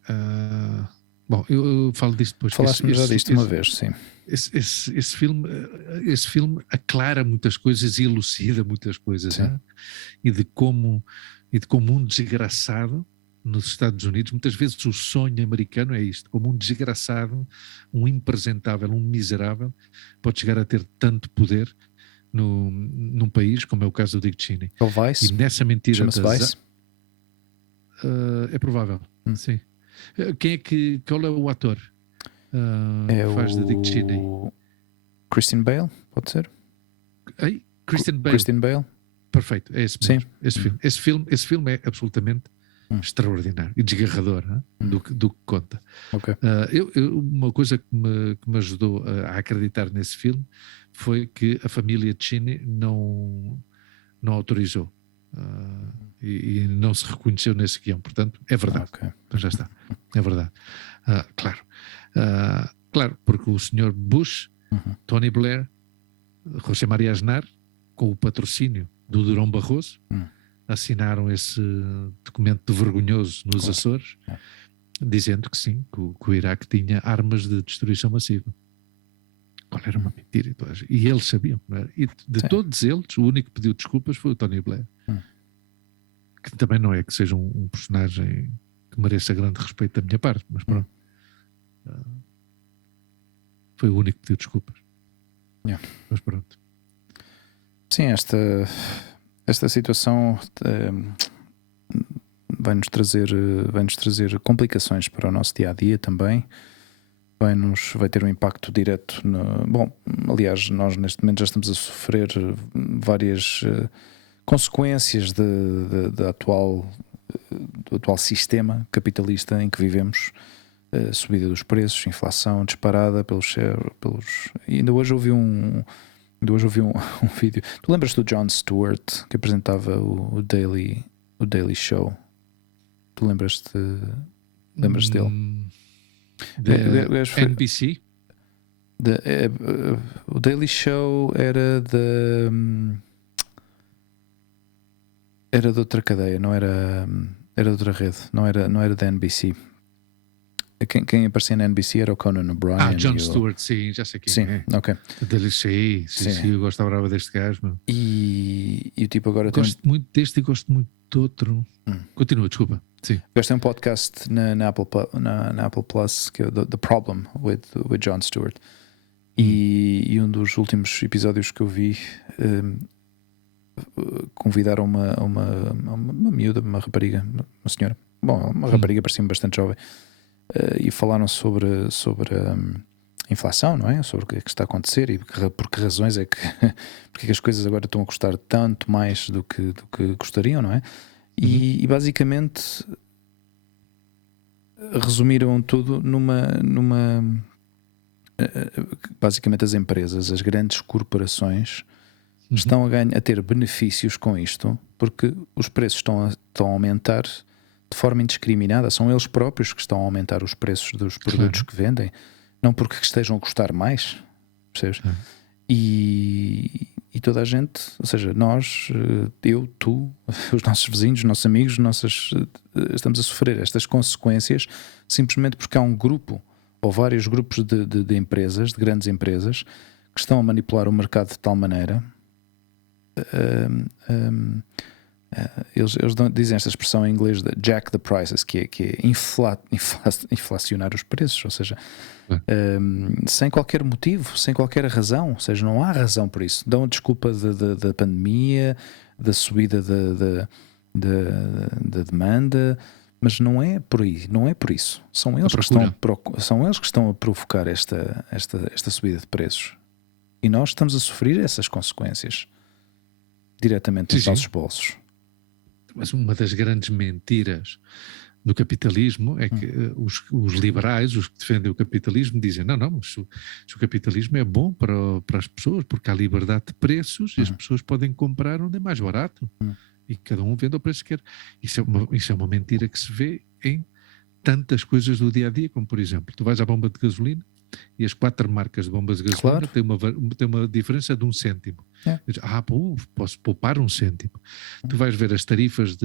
Bom, eu falo disto depois. Falaste-me já disto uma vez, sim. Esse filme aclara muitas coisas e elucida muitas coisas, e de como um desgraçado nos Estados Unidos, muitas vezes o sonho americano é isto, como um desgraçado, um impresentável, um miserável, pode chegar a ter tanto poder num país, como é o caso do Dick Cheney. O Vice? E nessa mentira... Chama-se Vice? É provável, sim. Qual é o ator que faz de Dick Cheney? Christian Bale, pode ser? Christian Bale? Perfeito, é esse mesmo. Sim. Esse filme é absolutamente extraordinário e desgarrador, do que conta. Okay. Uma coisa que me ajudou a acreditar nesse filme foi que a família Cheney não autorizou e não se reconheceu nesse guião. Portanto, é verdade. Então já está. É verdade. Claro. Claro, porque o Sr. Bush, Tony Blair, José Maria Aznar, com o patrocínio do Durão Barroso, assinaram esse documento vergonhoso nos Açores, dizendo que sim, que o Iraque tinha armas de destruição massiva. Qual era uma mentira. E eles sabiam, não era? E de todos eles, o único que pediu desculpas foi o Tony Blair. que também não é que seja um personagem que mereça grande respeito da minha parte, mas pronto. Foi o único que pediu desculpas. Mas pronto. Sim, esta situação vai-nos trazer complicações para o nosso dia-a-dia também. Vai ter um impacto direto bom, aliás, nós neste momento já estamos a sofrer várias consequências do atual sistema capitalista em que vivemos. Subida dos preços, inflação disparada pelos e ainda hoje ouvi um vídeo. Tu lembras do Jon Stewart que apresentava o Daily Show? Tu lembras-te dele? NBC? O Daily Show era de outra cadeia, não era de outra rede, não era da NBC. Quem aparecia na NBC era o Conan O'Brien. Jon Stewart, sim, já sei quem é. Sim, ok. Sim, eu gostava deste gajo. Meu. E o tipo agora gosto muito deste e gosto muito do outro. Continua, desculpa. Sim. Este é um podcast na Apple Plus que é The Problem with Jon Stewart. E um dos últimos episódios que eu vi convidaram uma miúda, uma rapariga, uma senhora. Bom, uma rapariga parecia-me bastante jovem. E falaram sobre a inflação, não é? Sobre o que é que está a acontecer e por que razões é que porque é que as coisas agora estão a custar tanto mais do que custariam, não é? E basicamente resumiram tudo basicamente as empresas, as grandes corporações estão a ter benefícios com isto porque os preços estão a aumentar de forma indiscriminada. São eles próprios que estão a aumentar os preços dos produtos que vendem, não porque estejam a custar mais, percebes? E toda a gente, ou seja, nós, eu, tu, os nossos vizinhos, os nossos amigos, estamos a sofrer estas consequências simplesmente porque há um grupo ou vários grupos de empresas, de grandes empresas, que estão a manipular o mercado de tal maneira. Eles dizem esta expressão em inglês de jack the prices, que é inflacionar os preços, ou seja, sem qualquer motivo, sem qualquer razão, ou seja, não há razão por isso. Dão a desculpa da pandemia, da subida da demanda, mas não é por aí, não é por isso. São eles que estão a provocar esta subida de preços e nós estamos a sofrer essas consequências diretamente nos nossos bolsos. Mas uma das grandes mentiras do capitalismo é que os liberais, os que defendem o capitalismo, dizem mas o capitalismo é bom para as pessoas porque há liberdade de preços e as pessoas podem comprar onde é mais barato e cada um vende ao preço que quer. Isso é uma mentira que se vê em tantas coisas do dia-a-dia, como por exemplo, tu vais à bomba de gasolina e as 4 marcas de bombas de gasolina têm uma diferença de 1 cêntimo. Posso poupar 1 cêntimo. Tu vais ver as tarifas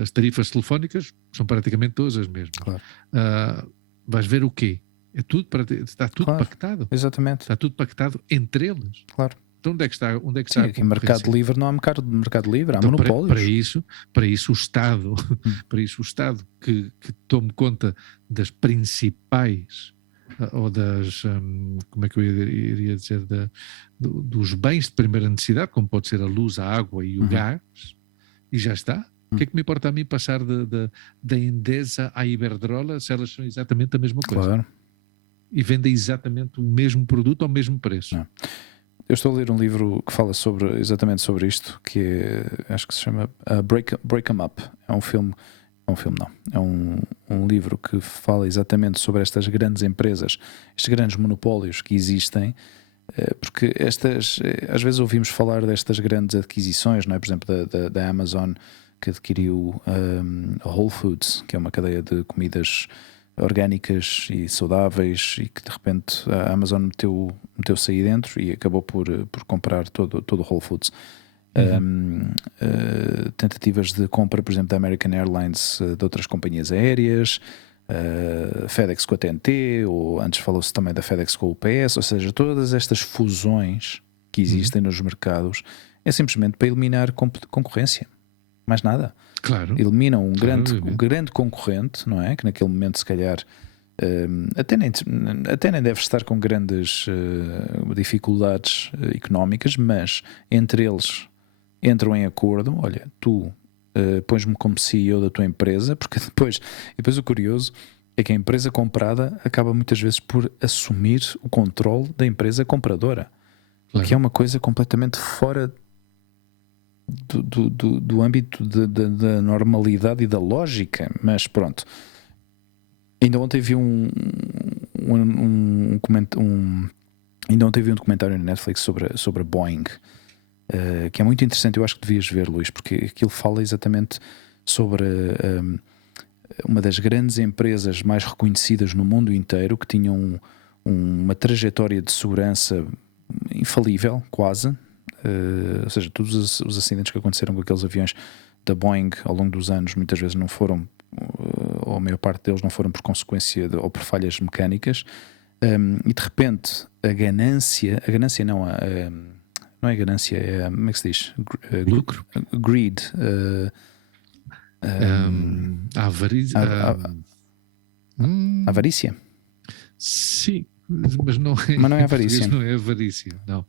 as tarifas telefónicas são praticamente todas as mesmas. Vais ver o quê? Está tudo pactado. Exatamente. Está tudo pactado entre eles. Claro. Então onde é que está aqui Mercado Livre não há mercado livre, há então, monopólios. Para isso o Estado que tome conta das principais ou das como é que eu iria dizer dos bens de primeira necessidade, como pode ser a luz, a água e o gás, e já está. O que é que me importa a mim passar da Endesa à Iberdrola se elas são exatamente a mesma coisa? Claro. E vendem exatamente o mesmo produto ao mesmo preço. Não. Eu estou a ler um livro que fala exatamente sobre isto, que acho que se chama Break 'em Up. É um filme não. É um livro que fala exatamente sobre estas grandes empresas, estes grandes monopólios que existem, porque às vezes ouvimos falar destas grandes aquisições, não é? Por exemplo, da Amazon, que adquiriu a Whole Foods, que é uma cadeia de comidas orgânicas e saudáveis, e que de repente a Amazon meteu-se aí dentro e acabou por comprar todo o Whole Foods. Tentativas de compra, por exemplo, da American Airlines, de outras companhias aéreas, FedEx com a TNT, ou antes falou-se também da FedEx com o UPS, ou seja, todas estas fusões que existem nos mercados é simplesmente para eliminar concorrência. Mais nada. Claro. Eliminam um grande concorrente, não é? Que naquele momento, se calhar, até nem deve estar com grandes dificuldades económicas, mas entre eles entram em acordo. Olha, tu pões-me como CEO da tua empresa, porque depois o curioso é que a empresa comprada acaba muitas vezes por assumir o controle da empresa compradora, claro. Que é uma coisa completamente fora do âmbito da normalidade e da lógica. Mas pronto, ainda ontem vi um documentário na Netflix sobre a Boeing, que é muito interessante. Eu acho que devias ver, Luís, porque aquilo fala exatamente sobre uma das grandes empresas mais reconhecidas no mundo inteiro, que tinham uma trajetória de segurança infalível, quase. Ou seja, todos os acidentes que aconteceram com aqueles aviões da Boeing ao longo dos anos muitas vezes não foram, ou a maior parte deles não foram por consequência ou por falhas mecânicas, e de repente a ganância não é ganância, é, como é que se diz? Lucro. Greed. Avarícia. Sim, mas não é, mas não é avarícia. Não é avarícia, não.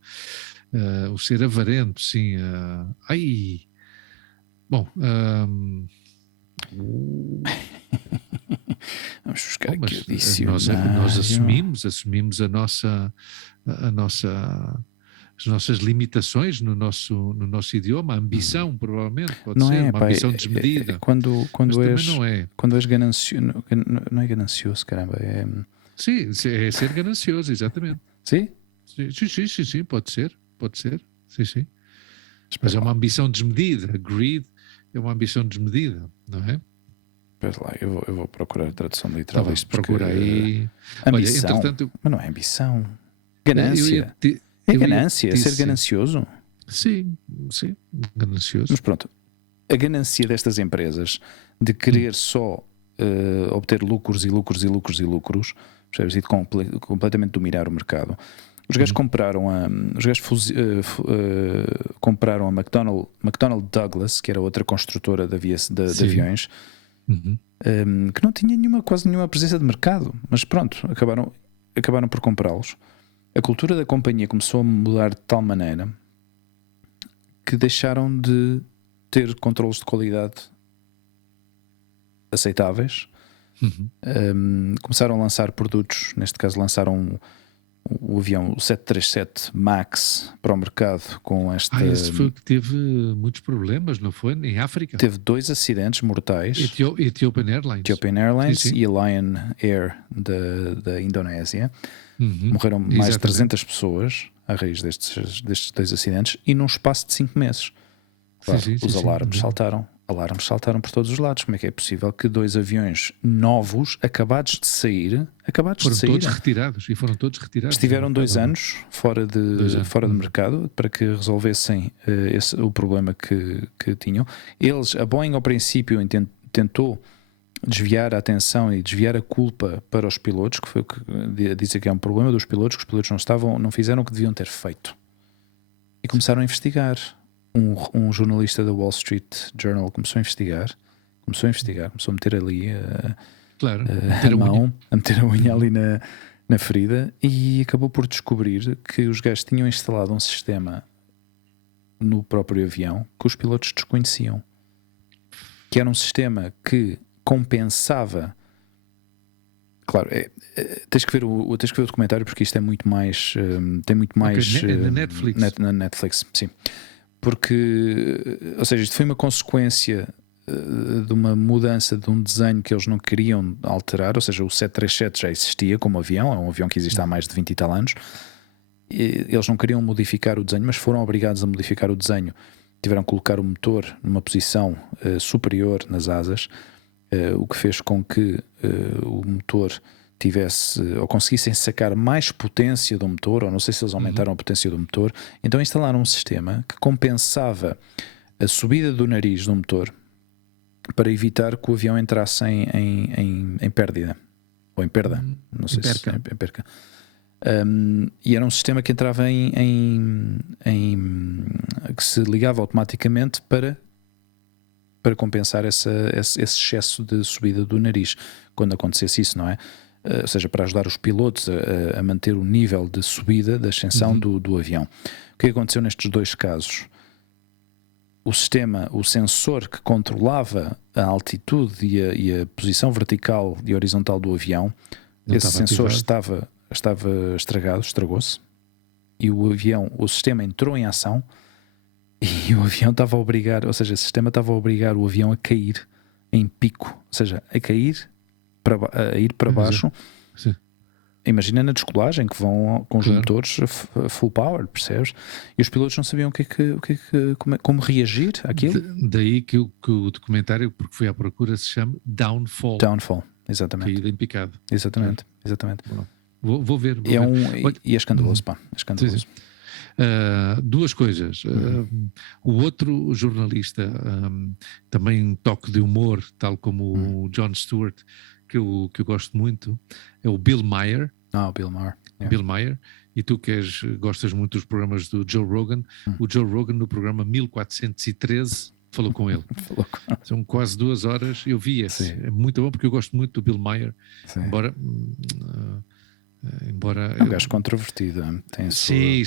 O ser avarento, sim. Bom. Vamos buscar aqui o dicionário. Nós assumimos as nossas limitações no nosso idioma, a ambição, provavelmente, pode não ser, é, uma ambição desmedida. Quando és ganancioso, não é ganancioso, caramba, é... Sim, é ser ganancioso, exatamente. Sim? Sim, pode ser, sim. Mas é uma ambição desmedida, greed é uma ambição desmedida, não é? Espera lá, eu vou procurar a tradução literal. Talvez procura aí. Ambição, olha, entretanto, mas não é ambição. Ganância. É ganância, ser ganancioso. Sim, ganancioso. Mas pronto, a ganância destas empresas de querer só obter lucros, percebes? E de completamente dominar o mercado. Os gajos compraram a McDonnell Douglas, que era outra construtora de aviões, que não tinha quase nenhuma presença de mercado, mas pronto, acabaram por comprá-los. A cultura da companhia começou a mudar de tal maneira que deixaram de ter controles de qualidade aceitáveis. Começaram a lançar produtos, neste caso lançaram o avião, o 737 MAX, para o mercado com esta... esse foi o que teve muitos problemas, não foi? Em África? Teve 2 acidentes mortais. Ethiopian Airlines. Sim. E a Lion Air da Indonésia. Morreram mais de 300 pessoas à raiz destes 2 acidentes, e num espaço de 5 meses. Claro, os alarmes saltaram. Alarmes saltaram por todos os lados. Como é que é possível que 2 aviões novos, acabados de sair, foram todos retirados. Estiveram 2 anos fora do mercado para que resolvessem o problema que tinham. A Boeing ao princípio tentou desviar a atenção e desviar a culpa para os pilotos, que foi o que dizem que é um problema dos pilotos, que os pilotos não fizeram o que deviam ter feito. E começaram a investigar. Um jornalista da Wall Street Journal começou a investigar, começou a meter ali a meter a unha ali na ferida, e acabou por descobrir que os gajos tinham instalado um sistema no próprio avião que os pilotos desconheciam, que era um sistema que compensava. Claro, tens que ver o documentário, porque isto é muito mais, tem muito mais na Netflix. Na Netflix, sim. Porque, ou seja, isto foi uma consequência de uma mudança de um desenho que eles não queriam alterar. Ou seja, o 737 já existia como avião, é um avião que existe há mais de 20 e tal anos. E eles não queriam modificar o desenho, mas foram obrigados a modificar o desenho. Tiveram que colocar o motor numa posição superior nas asas, o que fez com que o motor ou conseguissem sacar mais potência do motor, ou não sei se eles aumentaram a potência do motor. Então instalaram um sistema que compensava a subida do nariz do motor para evitar que o avião entrasse em pérdida, ou em perda, não sei se em perca. E era um sistema que entrava que se ligava automaticamente para compensar esse excesso de subida do nariz, quando acontecesse isso, não é? Ou seja, para ajudar os pilotos a manter o nível de subida, de ascensão do avião. O que aconteceu nestes dois casos? O sensor que controlava a altitude e a posição vertical e horizontal do avião, esse sensor estava estragado, estragou-se, e o sistema entrou em ação e o avião estava a obrigar, ou seja, o sistema estava a obrigar o avião a cair em pico, ou seja, a cair, a ir para baixo. Sim. Imagina na descolagem que vão com os Claro. motores full power, percebes? E os pilotos não sabiam como reagir àquilo. Daí que o documentário, porque fui à procura, se chama Downfall. Downfall, exatamente. Caída em picado. Exatamente. Vou ver. E é escandaloso, pá. É escandaloso. Sim. Duas coisas. O outro jornalista, também um toque de humor, tal como o Jon Stewart, que eu gosto muito, é o Bill Maher. O Bill Maher. Yeah. Bill Maher. E tu gostas muito dos programas do Joe Rogan. O Joe Rogan, no programa 1413, falou com ele. São quase 2 horas. Eu vi esse. Sim. É muito bom, porque eu gosto muito do Bill Maher. Sim. Embora é um gajo controvertido. Tem sim,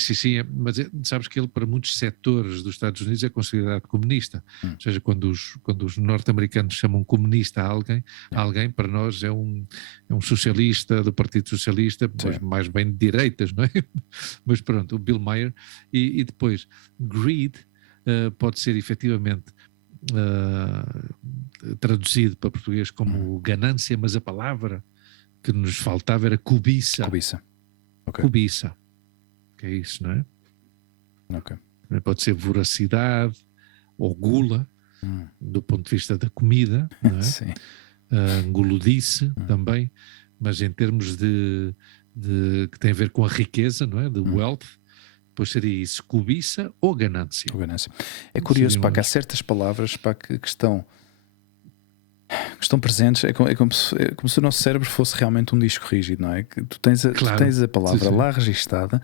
mas sabes que ele, para muitos setores dos Estados Unidos, é considerado comunista. Ou seja, quando os norte-americanos chamam comunista a alguém, para nós é um socialista do Partido Socialista, mas mais bem de direitas, não é? Mas pronto, o Bill Maher. E depois, greed pode ser efetivamente traduzido para português como ganância, mas a palavra que nos faltava era cobiça. Okay. Cobiça. Que é isso, não é? Ok. Pode ser voracidade ou gula, do ponto de vista da comida, não é? Sim. Guludice também, mas em termos de que tem a ver com a riqueza, não é? De wealth, depois seria isso, cobiça ou ganância. É curioso, pá, que há certas palavras, pá, que estão presentes, é como se o nosso cérebro fosse realmente um disco rígido, não é? Que tu tens a palavra lá registada,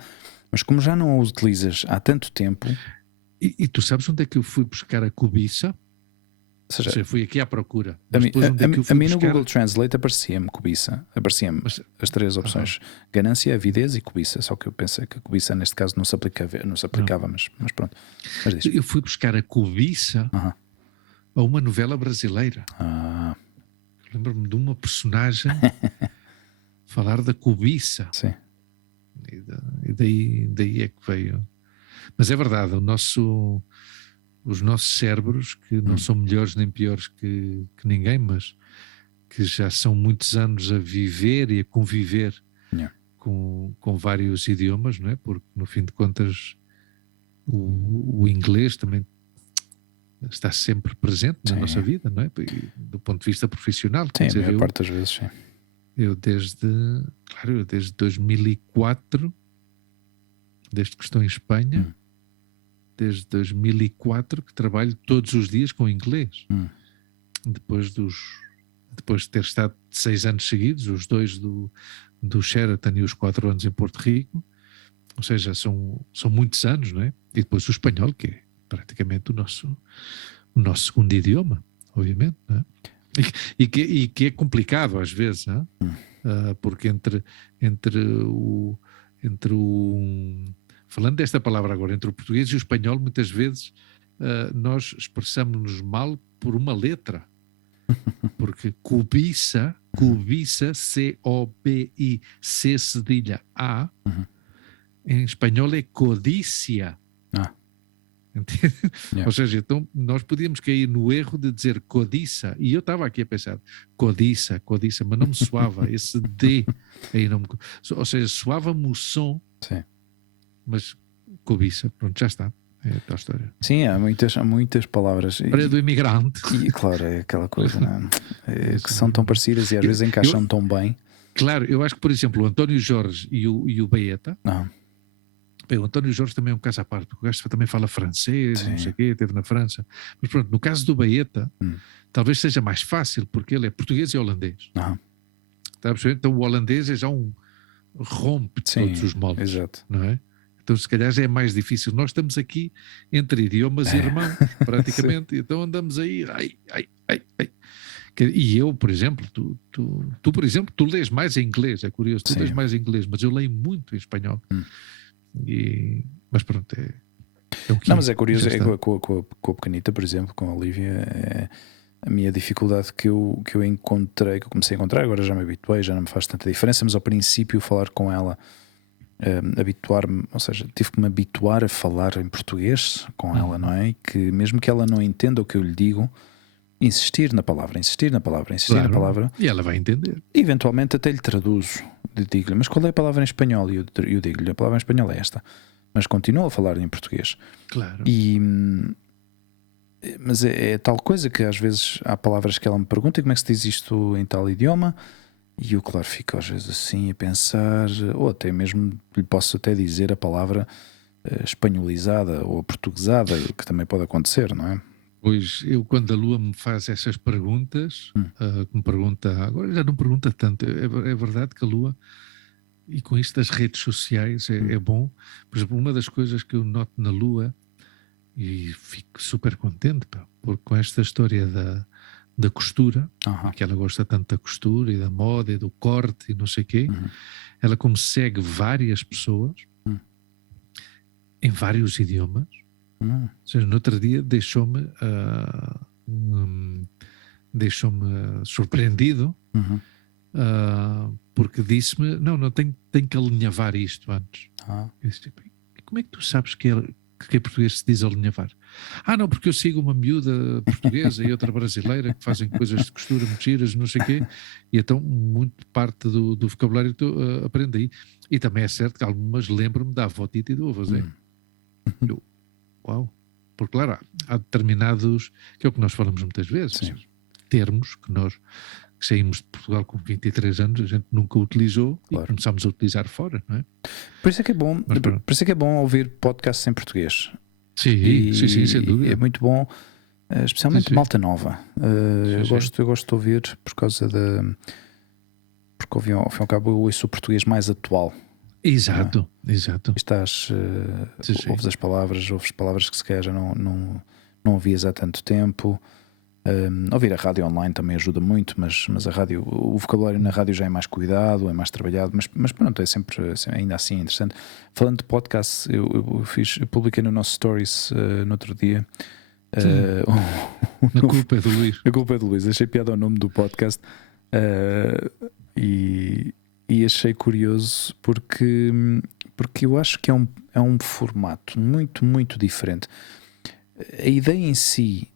mas como já não a utilizas há tanto tempo. E tu sabes onde é que eu fui buscar a cobiça? Ou seja, fui aqui à procura. A mim no Google Translate aparecia-me cobiça, as 3 opções: ganância, avidez e cobiça. Só que eu pensei que a cobiça neste caso não se aplicava, mas pronto. Mas eu fui buscar a cobiça a uma novela brasileira. Lembro-me de uma personagem falar da cobiça. Sim. E daí é que veio. Mas é verdade, os nossos cérebros, que não são melhores nem piores que ninguém, mas que já são muitos anos a viver e a conviver com vários idiomas, não é? Porque no fim de contas o inglês também está sempre presente na nossa vida, não é? Do ponto de vista profissional. Sim, a maior parte das vezes, sim. Eu desde 2004, desde que estou em Espanha, desde 2004 que trabalho todos os dias com inglês. Depois de ter estado 6 anos seguidos, os 2 do Sheraton e os 4 anos em Porto Rico, ou seja, são muitos anos, não é? E depois o espanhol, que é praticamente o nosso segundo idioma, obviamente, não é? E que é complicado às vezes, não é? Porque entre o falando desta palavra agora, entre o português e o espanhol, muitas vezes nós expressamos-nos mal por uma letra, porque cobiça, C-O-B-I-C cedilha A, em espanhol é codícia. Entende? Ou seja, então nós podíamos cair no erro de dizer codiça, e eu estava aqui a pensar codiça, mas não me soava esse D aí, não me, ou seja, soava-me o som. Sim. Mas cobiça, pronto, já está, é a tua história. Sim, há muitas palavras. Para do imigrante. E claro, é aquela coisa, não é? Que são tão parecidas e às vezes encaixam tão bem. Claro, eu acho que, por exemplo, o António Jorge e o Baeta. Bem, o António Jorge também é um caso à parte, porque o gajo também fala francês, não sei o quê, esteve na França. Mas pronto, no caso do Baeta, talvez seja mais fácil, porque ele é português e holandês. Está a perceber? Então o holandês é já rompe todos os moldes, exato. não é? Então, se calhar já é mais difícil. Nós estamos aqui entre idiomas irmãos, praticamente, então andamos aí, E eu, por exemplo, tu, por exemplo, tu lês mais em inglês, é curioso, tu lês mais em inglês, mas eu leio muito em espanhol. Mas pronto, é o que não, mas é curioso, com a pequenita, por exemplo, com a Olivia, a minha dificuldade que eu encontrei, que eu comecei a encontrar, agora já me habituei, já não me faz tanta diferença, mas ao princípio falar com ela, habituar-me, ou seja, tive que me habituar a falar em português com ela, não é? E que mesmo que ela não entenda o que eu lhe digo, insistir na palavra, e ela vai entender. E eventualmente até lhe traduzo, digo-lhe, mas qual é a palavra em espanhol? E eu digo-lhe, a palavra em espanhol é esta, mas continuo a falar em português. Claro. Mas é tal coisa que às vezes há palavras que ela me pergunta, como é que se diz isto em tal idioma? E eu, claro, fico às vezes assim a pensar, ou até mesmo lhe posso até dizer a palavra espanholizada ou portuguesada, que também pode acontecer, não é? Pois, eu quando a Lua me faz essas perguntas, que me pergunta, agora já não pergunta tanto, é verdade que a Lua, e com isto das redes sociais é bom, por exemplo, uma das coisas que eu noto na Lua, e fico super contente, porque com esta história da costura, que ela gosta tanto da costura e da moda e do corte e não sei o quê, ela como segue várias pessoas em vários idiomas. Ou seja, no outro dia deixou-me surpreendido, porque disse-me, não tem que alinhavar isto antes. Eu disse, como é que tu sabes que em português se diz alinhavar? Não, porque eu sigo uma miúda portuguesa e outra brasileira que fazem coisas de costura, mentiras, não sei o quê, e então muito parte do vocabulário aprendo aí. E também é certo que algumas lembro-me da avó Tita e do avô Zé. Uau! Porque, claro, há determinados, que é o que nós falamos muitas vezes, termos que nós que saímos de Portugal com 23 anos, a gente nunca utilizou e começámos a utilizar fora, não é? Por isso é que é bom, ouvir podcasts em português. Sim, sem dúvida. É muito bom, especialmente malta nova. Eu gosto de ouvir por causa porque ao fim e ao cabo eu ouço o português mais atual. Exato. Ouves as palavras que se calhar já não ouvias há tanto tempo. Ouvir a rádio online também ajuda muito, mas a rádio, o vocabulário na rádio já é mais cuidado, é mais trabalhado, mas pronto, é sempre ainda assim interessante. Falando de podcast, eu publiquei no nosso Stories no outro dia. A culpa é do Luís. A culpa é do Luís. Achei piada ao nome do podcast e achei curioso porque eu acho que é um formato muito, muito diferente. A ideia em si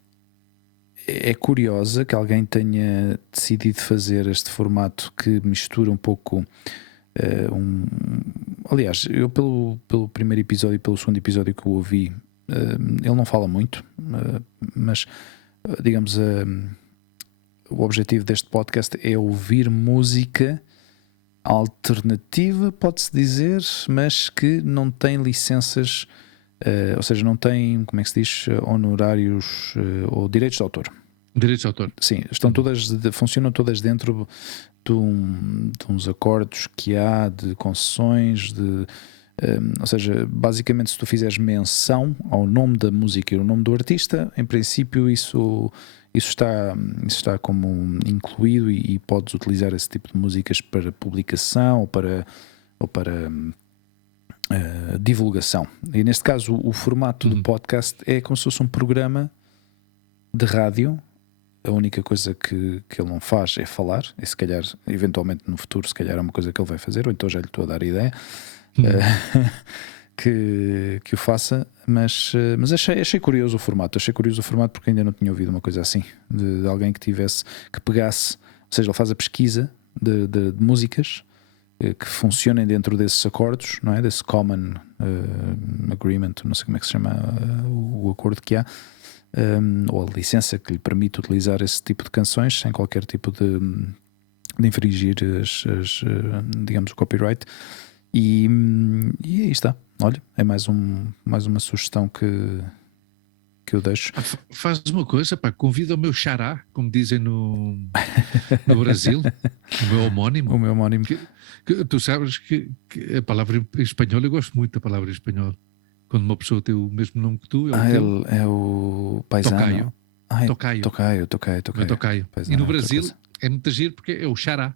é curiosa, que alguém tenha decidido fazer este formato que mistura um pouco aliás, eu pelo primeiro episódio e pelo segundo episódio que eu ouvi, ele não fala muito, mas digamos o objetivo deste podcast é ouvir música alternativa, pode-se dizer, mas que não tem licenças, ou seja, não tem, como é que se diz, honorários ou direitos de autor. Direitos de autor. Sim, estão funcionam todas dentro de uns acordos que há, de concessões, ou seja, basicamente se tu fizeres menção ao nome da música e ao nome do artista, em princípio isso está como incluído e podes utilizar esse tipo de músicas para publicação ou para divulgação. E neste caso o formato do podcast é como se fosse um programa de rádio. A única coisa que ele não faz é falar, e se calhar, eventualmente no futuro, se calhar é uma coisa que ele vai fazer, ou então já lhe estou a dar a ideia que o faça, mas achei curioso o formato. Achei curioso o formato porque ainda não tinha ouvido uma coisa assim, de alguém que pegasse, ou seja, ele faz a pesquisa de músicas que funcionem dentro desses acordos, não é? Desse common agreement, não sei como é que se chama o acordo que há. Ou a licença que lhe permite utilizar esse tipo de canções sem qualquer tipo de infringir digamos, o copyright. E aí está. Olha, é mais uma sugestão que que eu deixo. Faz uma coisa, pá, convida o meu xará, como dizem no Brasil, o meu homónimo. O meu homónimo. Que tu sabes que a palavra em espanhol, eu gosto muito da palavra em espanhol. Quando uma pessoa tem o mesmo nome que tu, ele é o paisano. Tocaio. Tocaio. Tocaio. E no Brasil é muito giro porque é o xará.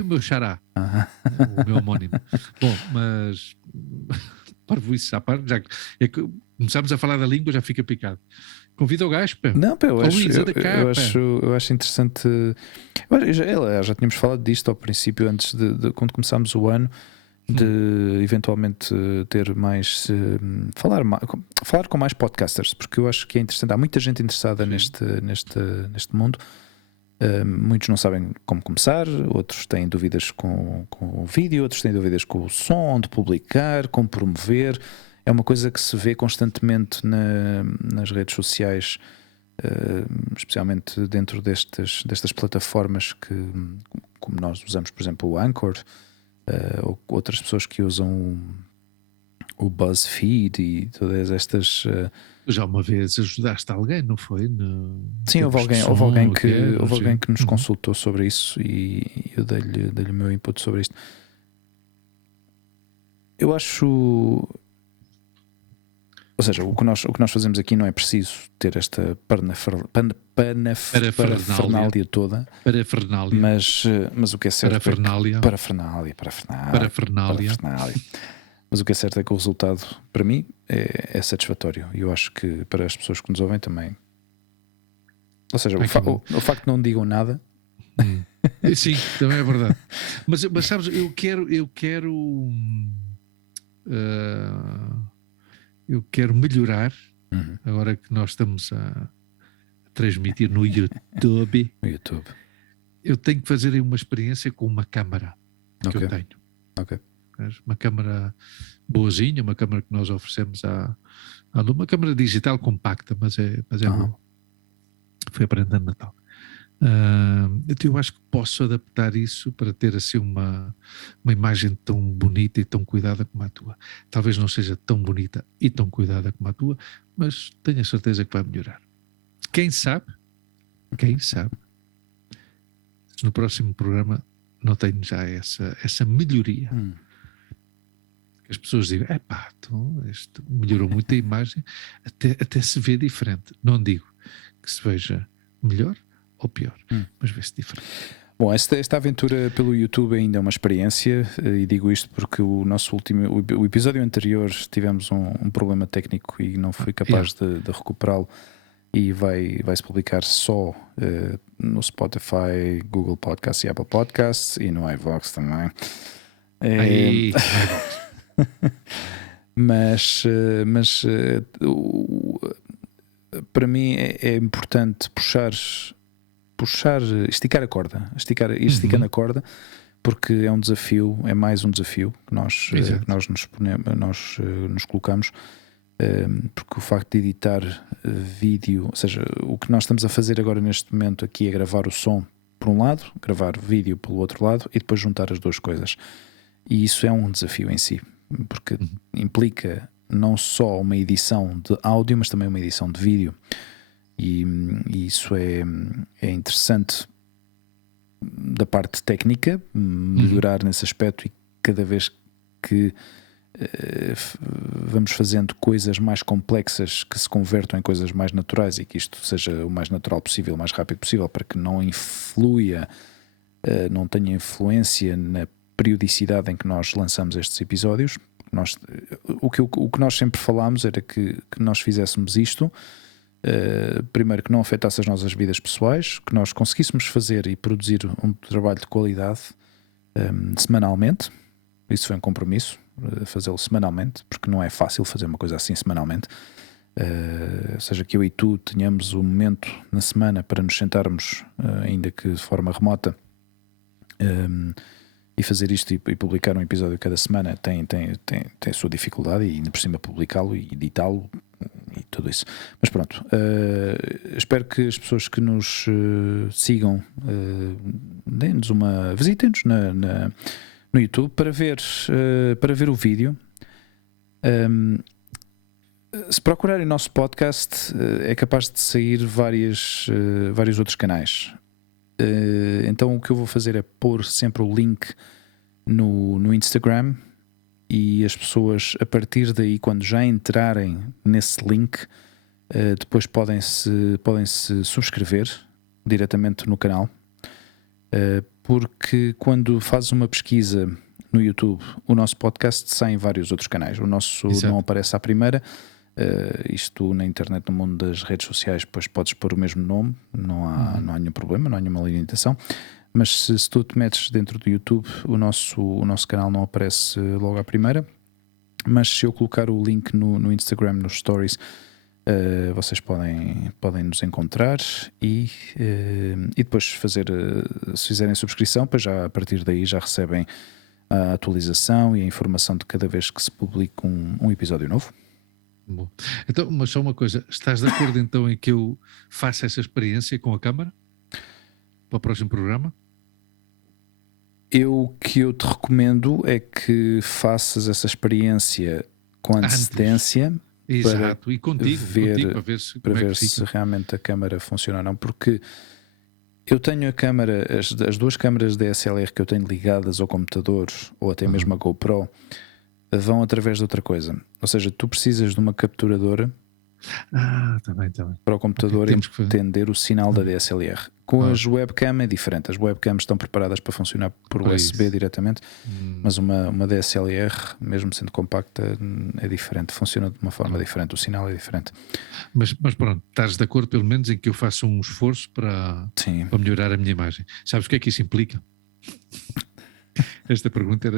O meu xará. O meu homónimo. Bom, mas parvoíce à parte, já é que começámos a falar da língua, já fica picado. Convida o gajo, pá. Não, pá, eu acho interessante. Já tínhamos falado disto ao princípio, antes de quando começámos o ano, de eventualmente ter mais falar com mais podcasters, porque eu acho que é interessante. Há muita gente interessada neste mundo. Muitos não sabem como começar, outros têm dúvidas com o vídeo, outros têm dúvidas com o som, de publicar, como promover. É uma coisa que se vê constantemente nas redes sociais, especialmente dentro destas plataformas como nós usamos, por exemplo, o Anchor, ou outras pessoas que usam o BuzzFeed e todas estas. Já uma vez ajudaste alguém, não foi? Sim, houve alguém que nos consultou sobre isso e eu dei-lhe o meu input sobre isto. Eu acho. Ou seja, o que nós fazemos aqui não é preciso ter esta parafernália toda. Parafernália. Mas o que é certo parafernália. Parafernália. Mas o que é certo é que o resultado, para mim, é satisfatório. E eu acho que para as pessoas que nos ouvem também. Ou seja, o facto de não digam nada. Sim, também é verdade. Mas sabes, eu quero melhorar, agora que nós estamos a transmitir no YouTube. Eu tenho que fazer aí uma experiência com uma câmara que eu tenho. Ok. Uma câmara boazinha, uma câmara que nós oferecemos uma câmara digital compacta, mas é boa. Foi aprendendo Natal. Eu acho que posso adaptar isso para ter assim uma imagem tão bonita e tão cuidada como a tua. Talvez não seja tão bonita e tão cuidada como a tua, mas tenho a certeza que vai melhorar. Quem sabe, no próximo programa não tenho já essa melhoria. As pessoas dizem, isto melhorou muito a imagem, até se vê diferente. Não digo que se veja melhor ou pior, mas vê-se diferente. Bom, esta aventura pelo YouTube ainda é uma experiência, e digo isto porque o episódio anterior tivemos um problema técnico e não fui capaz de recuperá-lo, e vai-se publicar só no Spotify, Google Podcasts e Apple Podcasts, e no iVoox também. Mas para mim é importante esticar a corda, ir esticando a corda, porque é um desafio, é mais um desafio que nós nos colocamos, porque o facto de editar vídeo, ou seja, o que nós estamos a fazer agora neste momento aqui é gravar o som por um lado, gravar vídeo pelo outro lado e depois juntar as duas coisas, e isso é um desafio em si, porque implica não só uma edição de áudio, mas também uma edição de vídeo, e isso é interessante da parte técnica, melhorar nesse aspecto, e cada vez que vamos fazendo coisas mais complexas que se convertam em coisas mais naturais, e que isto seja o mais natural possível, o mais rápido possível, para que não tenha influência na periodicidade em que nós lançamos estes episódios. O que nós sempre falámos era que nós fizéssemos isto, primeiro, que não afetasse as nossas vidas pessoais, que nós conseguíssemos fazer e produzir um trabalho de qualidade semanalmente. Isso foi um compromisso, fazê-lo semanalmente, porque não é fácil fazer uma coisa assim semanalmente. Ou seja, que eu e tu tenhamos um momento na semana para nos sentarmos, ainda que de forma remota, e fazer isto e publicar um episódio cada semana tem a sua dificuldade, e ainda por cima publicá-lo e editá-lo e tudo isso. Mas pronto, espero que as pessoas que nos sigam visitem-nos no YouTube para ver o vídeo. Se procurarem o nosso podcast, é capaz de sair vários outros canais. Então o que eu vou fazer é pôr sempre o link no Instagram, e as pessoas, a partir daí, quando já entrarem nesse link, depois podem-se subscrever diretamente no canal, porque quando fazes uma pesquisa no YouTube, o nosso podcast sai em vários outros canais. O nosso não aparece à primeira. Isto na internet, no mundo das redes sociais, depois podes pôr o mesmo nome, não há nenhum problema, não há nenhuma limitação. Mas se tu te metes dentro do YouTube, o nosso canal não aparece logo à primeira. Mas se eu colocar o link no Instagram, nos stories, vocês podem nos encontrar e depois se fizerem subscrição, pois já a partir daí já recebem a atualização e a informação de cada vez que se publica um episódio novo. Bom. Então, mas só uma coisa, estás de acordo então em que eu faça essa experiência com a câmara para o próximo programa? O que eu te recomendo é que faças essa experiência com antecedência. Exato, e contigo para ver se realmente a câmara funciona ou não, porque eu tenho a câmara, as duas câmaras DSLR que eu tenho ligadas ao computador, ou até mesmo a GoPro, vão através de outra coisa. Ou seja, tu precisas de uma capturadora tá bem. para o computador entender o sinal da DSLR. Com as webcam é diferente. As webcams estão preparadas para funcionar por USB diretamente, mas uma DSLR, mesmo sendo compacta, é diferente. Funciona de uma forma diferente. O sinal é diferente. Mas pronto, estás de acordo pelo menos em que eu faça um esforço para melhorar a minha imagem. Sabes o que é que isso implica? Esta pergunta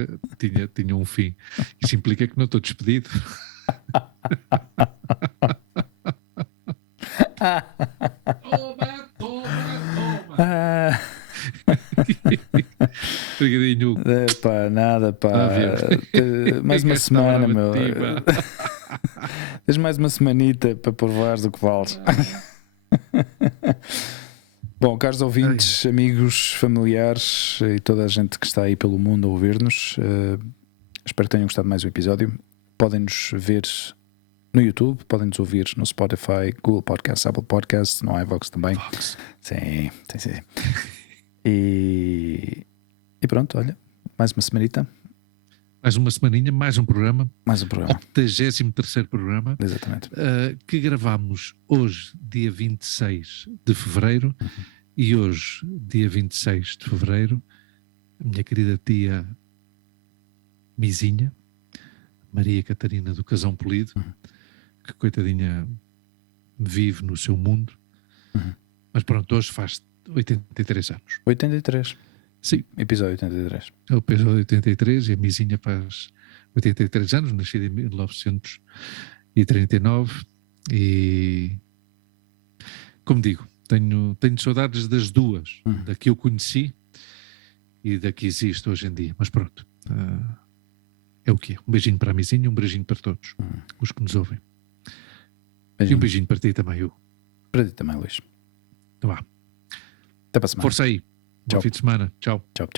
tinha um fim. Isso implica que não estou despedido. Obrigadinho. Nada, mais uma semana, meu. Tens mais uma semanita para provares do que vales. Bom, caros ouvintes, amigos, familiares e toda a gente que está aí pelo mundo a ouvir-nos, espero que tenham gostado mais um episódio. Podem-nos ver no YouTube, podem-nos ouvir no Spotify, Google Podcasts, Apple Podcasts, no iVoox também. Sim. E pronto, olha, mais uma semanita. Mais uma semaninha, mais um programa. Mais um programa. 83º programa. Exatamente. Que gravamos hoje, dia 26 de fevereiro. E hoje, dia 26 de fevereiro, a minha querida tia Mizinha, Maria Catarina do Casão Polido, que coitadinha vive no seu mundo. Mas pronto, hoje faz 83 anos. 83. Sim. Episódio 83. É o episódio 83 e a Mizinha faz 83 anos, nascida em 1939 e, como digo, tenho saudades das duas, da que eu conheci e da que existe hoje em dia, mas pronto, é o que é. Um beijinho para a Mizinha, um beijinho para todos os que nos ouvem. Beijinho. E um beijinho para ti também, Hugo. Para ti também, Luís. Então vá. Até para a semana. Força aí. Bom fim de semana. Tchau. Tchau.